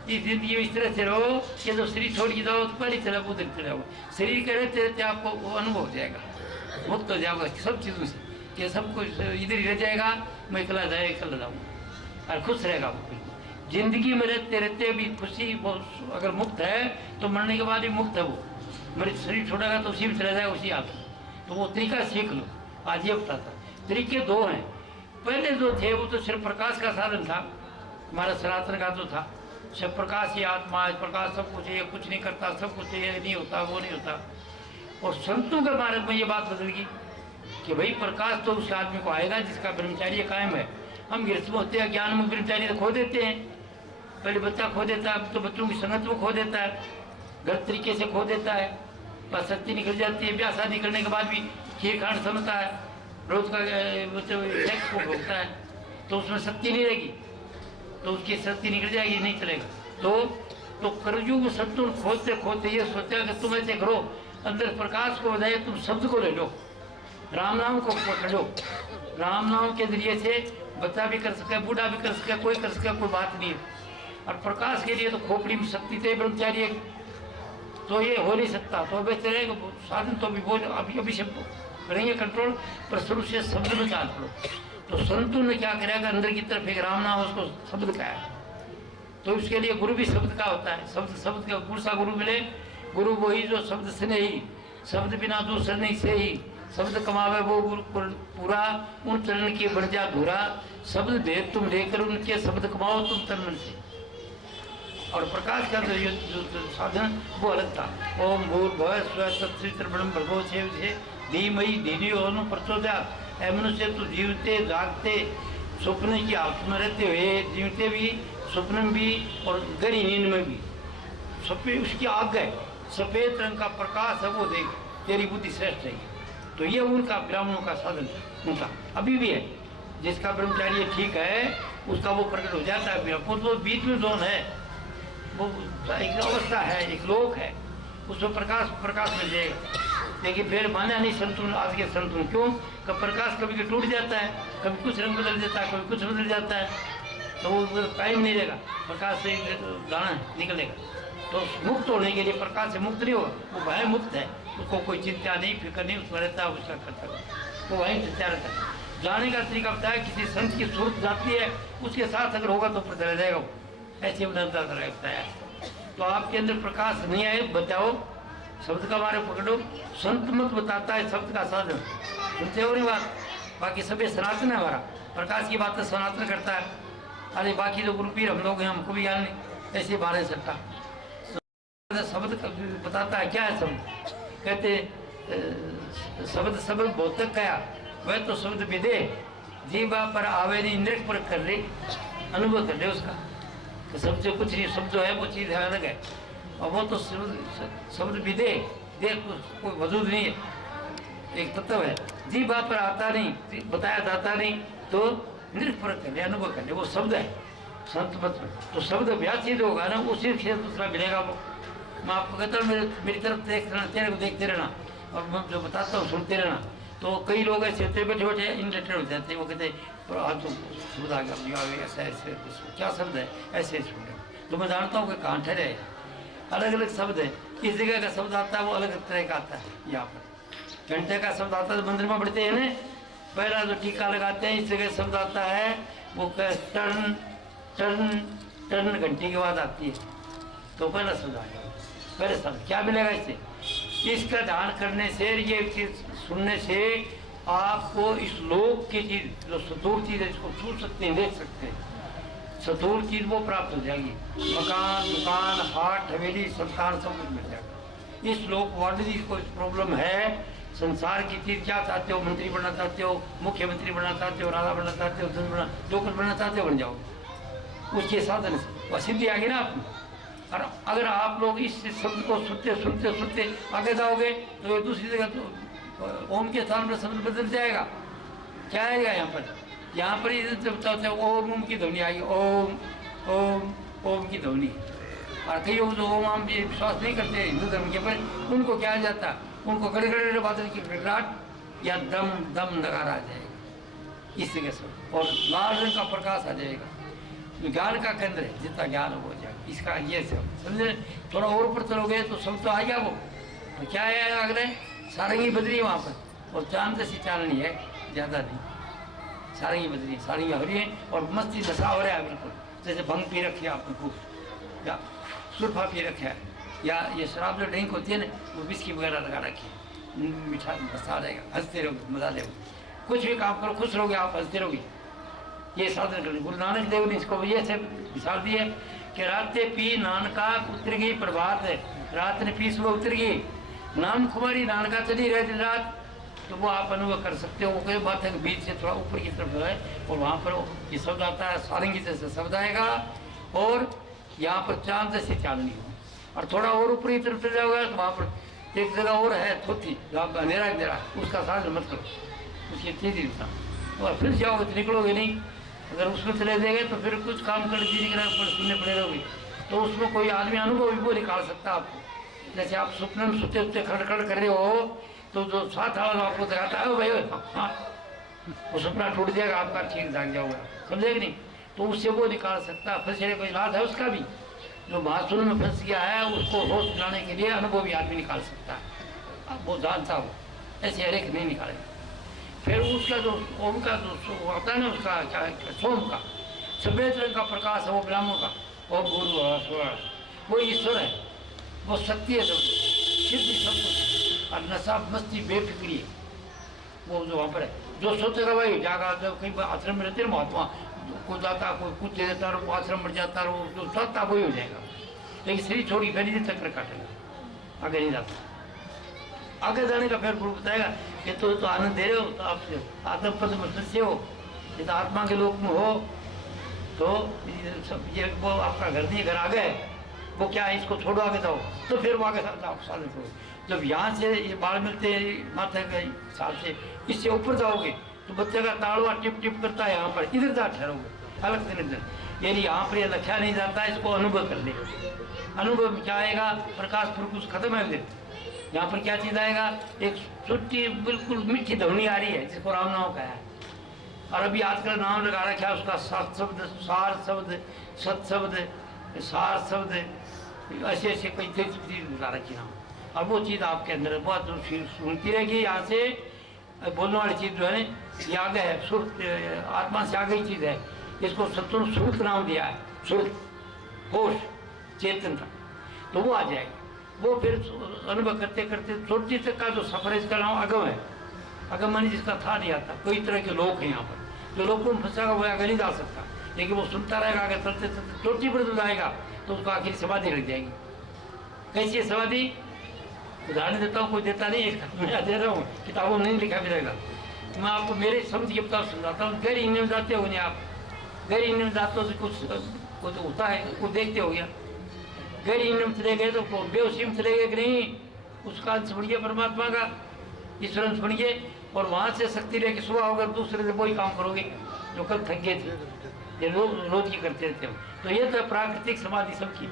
इस जिंदगी में इस तरह से रहो कि जो शरीर छोड़ के जाओ तो पहली तरफ उधर चले जाओ। शरीर के रहते रहते आपको वो अनुभव हो जाएगा, मुक्त हो जाएगा सब चीज़ों से, कि सब कुछ इधर ही रह जाएगा, मैं इकला जाऊँगा और खुश रहेगा वो। जिंदगी में रहते रहते भी खुशी वो अगर मुक्त है तो मरने के बाद भी मुक्त है वो। मेरे शरीर छोड़ेगा तो उसी में चला जाएगा, उसी आप। तो वो तरीका सीख लो। आज ये बताता तरीके 2 हैं। पहले जो थे वो तो सिर्फ प्रकाश का साधन था, हमारा सनातन का जो था सब प्रकाश ही आत्मा है, प्रकाश सब कुछ है, कुछ नहीं करता, सब कुछ ये नहीं होता, वो नहीं होता। और संतों के बारे में ये बात बदल गई कि भाई प्रकाश तो उस आदमी को आएगा जिसका ब्रह्मचार्य कायम है। हम गृहस्थ होते हैं, ज्ञान में ब्रह्मचार्य खो देते हैं, पहले बच्चा खो देता है, अब तो बच्चों की संगत में खो देता है, गलत तरीके से खो देता है, बस शक्ति निकल जाती है। ब्याह शादी करने के बाद भी खीर खांड समझता है, रोज का सेक्स को भोगता है, तो उसमें शक्ति नहीं रहेगी, तो उसकी शक्ति निकल जाएगी, नहीं चलेगा। तो करयुग संतुलन खोजते खोजते ये सोचा कि तुम ऐसे करो, अंदर प्रकाश को बजाय तुम शब्द को ले लो, राम नाम को पकड़ लो। राम नाम के जरिए से बच्चा भी कर सके, बूढ़ा भी कर सके, कोई कर सके, कोई बात नहीं है। और प्रकाश के लिए तो खोपड़ी में शक्ति तो ब्रह्मचारी है, तो ये हो नहीं सकता। तो अब चलेगा साधन तो अभी बोल अभी से करेंगे कंट्रोल, पर शुरू से शब्द में चाल पड़ो। तो संतों ने क्या करेगा, अंदर की तरफ एक राम नाम उसको शब्द का है, तो उसके लिए गुरु भी शब्द का होता है। शब्द का कौन सा गुरु मिले, गुरु वही जो शब्द से नहीं, शब्द बिना दूसरे नहीं से ही, शब्द कमावे वो गुरु पूरा, उन चरण की बन जा धूरा, शब्द भेद तुम लेकर उनके शब्द कमाओ तुम तन मन से। और प्रकाश का जो साधन वो अलग था। ओम भूर्भुवः स्वः तत्सवितुर्वरेण्यं भर्गो धीमहि धियो यो नः प्रचोदयात्। ऐ मनुष्य तो जीवते जागते स्वप्न की हालत में रहते हुए, जीवते भी स्वप्न में भी और गहरी नींद में भी, सफेद उसकी आग है, सफेद रंग का प्रकाश है, वो देख तेरी बुद्धि श्रेष्ठ है। तो ये उनका ब्राह्मणों का साधन उनका अभी भी है। जिसका ब्रह्मचार्य ठीक है उसका वो प्रकट हो जाता है। वो बीच में जोन है, वो एक अवस्था है, एक लोक है, उसमें प्रकाश मिल जाएगा। लेकिन फिर माना नहीं संतुलन, आज के संतुलन क्यों, कब प्रकाश कभी टूट जाता है, कभी कुछ रंग बदल जाता है, कभी कुछ बदल जाता है, तो वो टाइम नहीं रहेगा, प्रकाश से दाना निकलेगा। तो मुक्त होने के लिए प्रकाश से मुक्त नहीं होगा, वो भय मुक्त है, उसको कोई चिंता नहीं, फिक्र नहीं, उसमें रहता है, उसका करता है, वो वहीं चिंता रहता है। जाने का तरीका बताया, किसी संत की सूरत जाती है, उसके साथ अगर होगा तो चला जाएगा वो, ऐसे बनता रहता है। तो आपके अंदर प्रकाश नहीं आए, बचाओ, शब्द का बारे पकड़ो। संत मत बताता है शब्द का साधन, सुनते हो नहीं बात, बाकी सभी सनातन है, हमारा प्रकाश की बात सनातन करता है। अरे बाकी तो गुरु पीर हम लोग हैं, हमको भी ज्ञान नहीं, ऐसे बारे सकता। शब्द बताता है, क्या है शब्द, कहते शब्द बहुतक कया, वह तो शब्द विदे जीवा पर आवे नहीं, नृत्य पर कर ले, अनुभव कर ले उसका, तो शब्द से कुछ नहीं, शब्द जो है वो चीज़ है, अलग है, और वो तो शब्द विदे देख कोई वजूद नहीं है, एक तत्व है। जीवा पर आता नहीं, बताया जाता नहीं, तो नृत्य पर कर ले, अनुभव कर ले, वो शब्द है संत मत में। तो शब्द व्याचित होगा ना, उसी से दूसरा मिलेगा। वो मैं आपको कहता हूँ मेरी तरफ देख रहना, तेरे को देखते रहना, और मैं जो बताता हूँ सुनते रहना। तो कई लोग ऐसे होते बैठे बैठे इंटरटेन हो जाते हैं, वो कहते आज तो शब्द आ गया, ऐसा ऐसे क्या शब्द है, ऐसे सुन रहे। तो मैं जानता हूँ कि कहाँ ठहरे, अलग अलग शब्द है, किस जगह का शब्द आता है वो अलग तरह का आता है। यहाँ पर घंटे का शब्द आता है, मंदिर में पढ़ते हैं ना, पहला जो टीका लगाते हैं इस जगह शब्द आता है, वो टर्न टर्न टर्न घंटी के बाद आती है, तो पहला शब्द आ गया। पहले शब्द क्या मिलेगा इससे, इसका ध्यान करने से, ये चीज सुनने से आपको इस लोक की चीज जो सतूर चीज है, इसको छू सकते हैं, देख सकते हैं, सतूर चीज वो प्राप्त हो जाएगी। मकान, दुकान, हाट, हवेली, संतान सब कुछ मिल जाएगा। इस लोक वाले जी को प्रॉब्लम है, संसार की चीज क्या चाहते हो, मंत्री बनना चाहते हो, मुख्यमंत्री बनना चाहते हो, राजा बनना चाहते हो, धन बनना, जो कुछ बनना चाहते हो बन जाओ, उसके साधन से वह सिद्धि आ गई ना आपको। और अगर आप लोग इस शब्द को सुनते सुनते सुनते आगे जाओगे तो ये दूसरी जगह तो ओम के स्थान पर शब्द बदल जाएगा। क्या आएगा यहाँ पर, यहाँ पर बताते ओम की ध्वनि आएगी, ओम ओम ओम की ध्वनि। और कई लोग जो ओम आम भी विश्वास नहीं करते हिंदू धर्म के पर, उनको क्या आ जाता, उनको गड़े गड़े बादल की गड़गड़ाहट या दम दम नगारा आ जाएगा इस जगह से, और लाल रंग का प्रकाश आ जाएगा। ज्ञान का केंद्र है, जितना ज्ञान हो जाए इसका, ये सब समझे। थोड़ा और ऊपर चलोगे तो सब तो आ गया वो, तो क्या है अगले सारंगी बदरी वहाँ पर, और चांद से चांदनी है, ज़्यादा नहीं, सारंगी बदरी, सारंगी हो रही है, और मस्ती नशा हो रहा है बिल्कुल, जैसे भंग पी रखी है आपने खूब, या सुरफा पी रखा है, या ये शराब जो ड्रिंक होती है ना, वो विस्की वगैरह लगा रखी है, मीठा मसा आ जाएगा, हंसते रहोगे, मजा लेगा, कुछ भी काम करो खुश रहोगे आप, हंसते रहोगे। ये साधन करें। गुरु नानक देव ने इसको ये से मिसाल दी है कि रात पी नानका उतर गई प्रभात है, रात ने पी सुबह उतर गई, नाम कुमारी नानका चली रहे दिन रात, तो वो आप अनुभव कर सकते हो। वो कोई बात है कि बीच से थोड़ा ऊपर की तरफ है, और वहाँ पर ये शब्द आता है, सारंगी जैसे शब्द आएगा, और यहाँ पर चांद जैसी चांदनी हो। और थोड़ा और ऊपरी तरफ चले जाओगे तो वहाँ पर एक जगह और है थोथी, जहाँ पर अंधेरा अंधेरा, उसका साधन मत करो, उसकी तेजी इंसान। और फिर जाओगे तो निकलोगे नहीं। अगर उसमें चले जाएंगे तो फिर कुछ काम कर दी सुनने पड़े रहोगे। तो उसमें कोई आदमी अनुभव भी वो निकाल सकता है आपको। जैसे आप सपने में सोते सोते खड़खड़ कर रहे हो तो जो साथ वाला आपको दिखाता है भाई हाँ, वो सपना टूट जाएगा आपका, ठीक जाग जाओगा, समझे कि नहीं। तो उससे वो निकाल सकता है। फंसने कोई इलाज है उसका भी, जो महासुन में फंस गया है उसको होश दिलाने के लिए अनुभवी आदमी निकाल सकता है। अब वो जानता हो, ऐसे हर एक नहीं निकालेगा। फिर उसका जो ओम का जो होता है ना, उसका क्या सोम का सफेद रंग का प्रकाश है, वो ब्राह्मण का, वो गुरु वो ईश्वर है, वो सत्य है, सिद्धि सब कुछ, और नशा मस्ती बेफिक्री है वो जो वहाँ पर है। जो सोचेगा भाई जागा, जब कहीं आश्रम में रहते हैं महात्मा, कोई जाता कोई कुछ दे देता रहो, आश्रम बढ़ जाता रहो, जो सोचता वही हो जाएगा। लेकिन शरीर छोड़ी फिर ही चक्कर काटेगा, आगे नहीं जाता। आगे जाने का फिर गुरु बताएगा कि तो आनंद दे रहे हो तो आप आत्म पद में सस्य हो, ये तो आत्मा के लोक में हो तो ये वो आपका घर नहीं, घर आ गए वो क्या है, इसको छोड़ो आगे जाओ, तो फिर वो आगे आप साल छोड़ो। जब यहाँ से ये बाल मिलते हैं माथे के साल से, इससे ऊपर जाओगे तो बच्चे का ताड़वा टिप टिप करता है, यहाँ पर इधर जा ठहरोगे अलग से नहीं। यानी यहाँ पर ये लक्ष्य नहीं जाता, इसको अनुभव कर ले। अनुभव में क्या आएगा, प्रकाश कुछ खत्म है उधर। यहाँ पर क्या चीज आएगा, एक छुट्टी बिल्कुल मीठी ध्वनि आ रही है जिसको राम नाम कहा है। और अभी आजकल नाम लगा रखा है उसका सत शब्द, सार शब्द, सत शब्द, सार शब्द, ऐसे ऐसे कई चीज लगा रखी नाम। और वो चीज़ आपके अंदर बहुत सुनती रहेगी। यहाँ से बोलने वाली चीज़ जो है ये आगे है, सुर आत्मा से आगे ही चीज़ है। इसको सत्सुर सुरत नाम दिया है, सुरत होश चेतनता, तो वो आ जाएगी। वो फिर अनुभव करते करते छोटी तक का जो सफर है, इसका नाम अगम है। अगम मानी जिसका था नहीं आता। कई तरह के लोग हैं यहाँ पर, जो लोगों में फंसा वो आगे नहीं जा सकता, लेकिन वो सुनता रहेगा, आगे चलते चलते चोटी पर जाएगा तो उसको आखिर समाधि लग जाएगी। कैसी समाधि, उदाहरण देता हूँ, कोई देता नहीं है, मैं दे रहा हूँ, किताबों में नहीं लिखा मिलेगा। मैं आपको मेरे समझ के बता समझाता हूँ। गहरी नींद में जाते हो नहीं आप, गहरी नींद में जाते हो तो कुछ होता है, कुछ देखते हो गया। गहरी नींद में चले गए तो बेहोशी में चले गए कि नहीं, उसका अंश बढ़िए परमात्मा का, ईश्वर अंश बढ़िए, और वहाँ से शक्ति लेके सुबह होकर दूसरे से वही काम करोगे जो कल थक गए थे, ये रोज की करते रहते हो। तो ये तो प्राकृतिक समाधि सबकी,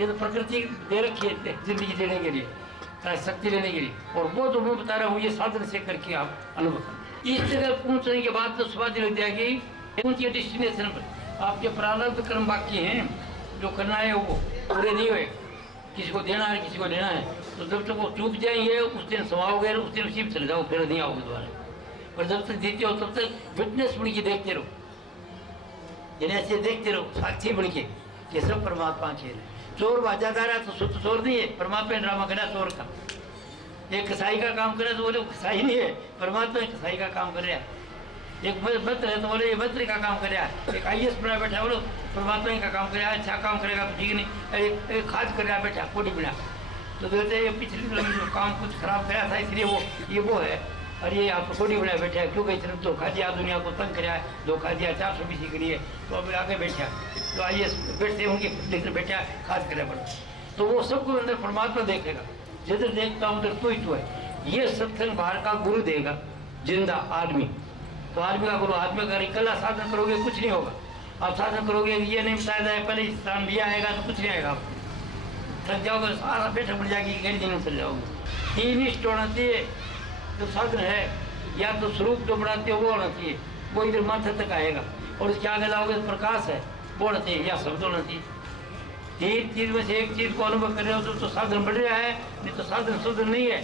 ये तो प्रकृति दे रखी है जिंदगी देने के लिए, शक्ति लेने के लिए। और वो जो मैं बता रहा हूँ ये साधन से करके आप अनुभव करें। इस जगह पहुँचने के बाद तो समाधि लग जाएगी। पहुँचिए डेस्टिनेशन पर, आपके प्रारब्ध कर्म बाकी हैं, जो करना है वो पूरे नहीं हुए, किसी को देना है किसी को लेना है, तो जब तक वो चूक जाएंगे उस दिन समाओगे, उस दिन उसी में चले जाओ, फिर नहीं आओगे दोबारा। और जब तक जीते हो तब तक विटनेस बन के देखते रहो, यानी ऐसे देखते रहो साक्षी बन के, ये सब परमात्मा खेल है। चोर बाजादार है तो शुद्ध चोर नहीं है, परमात्मा ड्रामा करा चोर का। एक कसाई का काम करे तो बोले कसाई नहीं है, परमात्मा कसाई का काम कर रहा है। एक मंत्र है तो बोले ये मंत्री का काम कर रहा है। एक IAS बना बैठा बोलो परमात्मा का काम कर रहा है, अच्छा काम करेगा तो ठीक नहीं। एक खाद कर रहा बैठा कोटी बना, तो कहते हैं पिछली जो काम कुछ खराब कराया था इसलिए वो है, और ये आप कोटी बना बैठा है क्योंकि सिर्फ धोखा दिया, दुनिया को तंग कराया, धोखा दिया 420 के लिए, तो अब आगे बैठा तो IAS बैठते होंगे लेकिन बैठा खाद कराया पड़ा। तो वो सबको अंदर परमात्मा देखेगा, जिधर देखता हूँ उधर तो ही तो है। ये सत्संग बाहर का गुरु देगा, जिंदा आदमी, तो आदमी का गुरु। आदमी का इकल्ला साधन करोगे कुछ नहीं होगा। आप साधन करोगे ये नहीं बताया जाए पहले स्थान दिया आएगा तो कुछ नहीं आएगा, आपको थक जाओगे, सारा बैठक बढ़ जाएगी, गहरी दिन में चल जाओगे। तीन इष्ट होना चाहिए जो साधन है, या तो स्वरूप जो बनाते हो वो होना चाहिए, वो इधर माथे तक आएगा, और उसके आगे जाओगे तो प्रकाश है वो होना चाहिए, या शब्द होना चाहिए। तीन चीज में से एक चीज को अनुभव कर रहे हो तो साधन बढ़ रहा है, नहीं तो साधन शुद्ध नहीं है।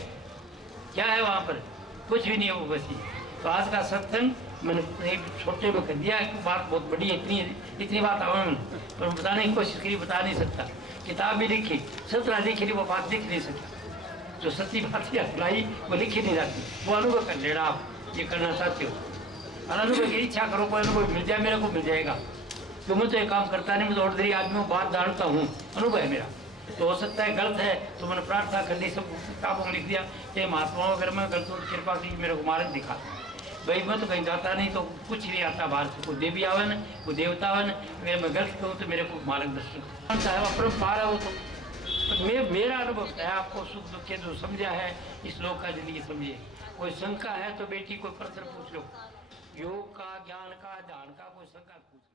क्या है वहाँ पर, कुछ भी नहीं है वो बसी। तो आज का सत्संग मैंने एक छोटे में कर दिया, बात बहुत बड़ी है, इतनी बात आवाम पर बताने की कोशिश करी, बता नहीं सकता। किताब भी लिखी, 17 लिखी वो बात लिख नहीं सकता। जो सच्ची बात है लाई वो लिखी नहीं जाती, वो अनुभव कर लेना। आप ये करना चाहते हो और अनुभव की इच्छा करो, कोई अनुभव मिल जाए मेरे को मिल जाएगा। तो मैं तो ये काम करता नहीं, मैं तो ऑर्डनरी आदमी हूँ, बात जानता हूँ, अनुभव है मेरा। तो हो सकता है गलत है तो मैंने प्रार्थना कर ली, सब किताबों में लिख दिया कि महात्माओं अगर मैं गलत हूँ कृपा की मेरे को मार्ग दिखा। भाई मैं तो कहीं जाता नहीं, तो कुछ नहीं आता बाहर से, कोई देवी आवन कोई देवता आवन, अगर मैं गलत करूँ तो मेरे को मार्गदर्शन चाहे अपरंपार है वो तो मेरा अनुभव है। आपको सुख दुख के जो समझा है इस लोक का जिंदगी समझिए। कोई शंका है तो बेटी कोई प्रश्न पूछ लो, योग का, ज्ञान का, ध्यान का, कोई शंका पूछ।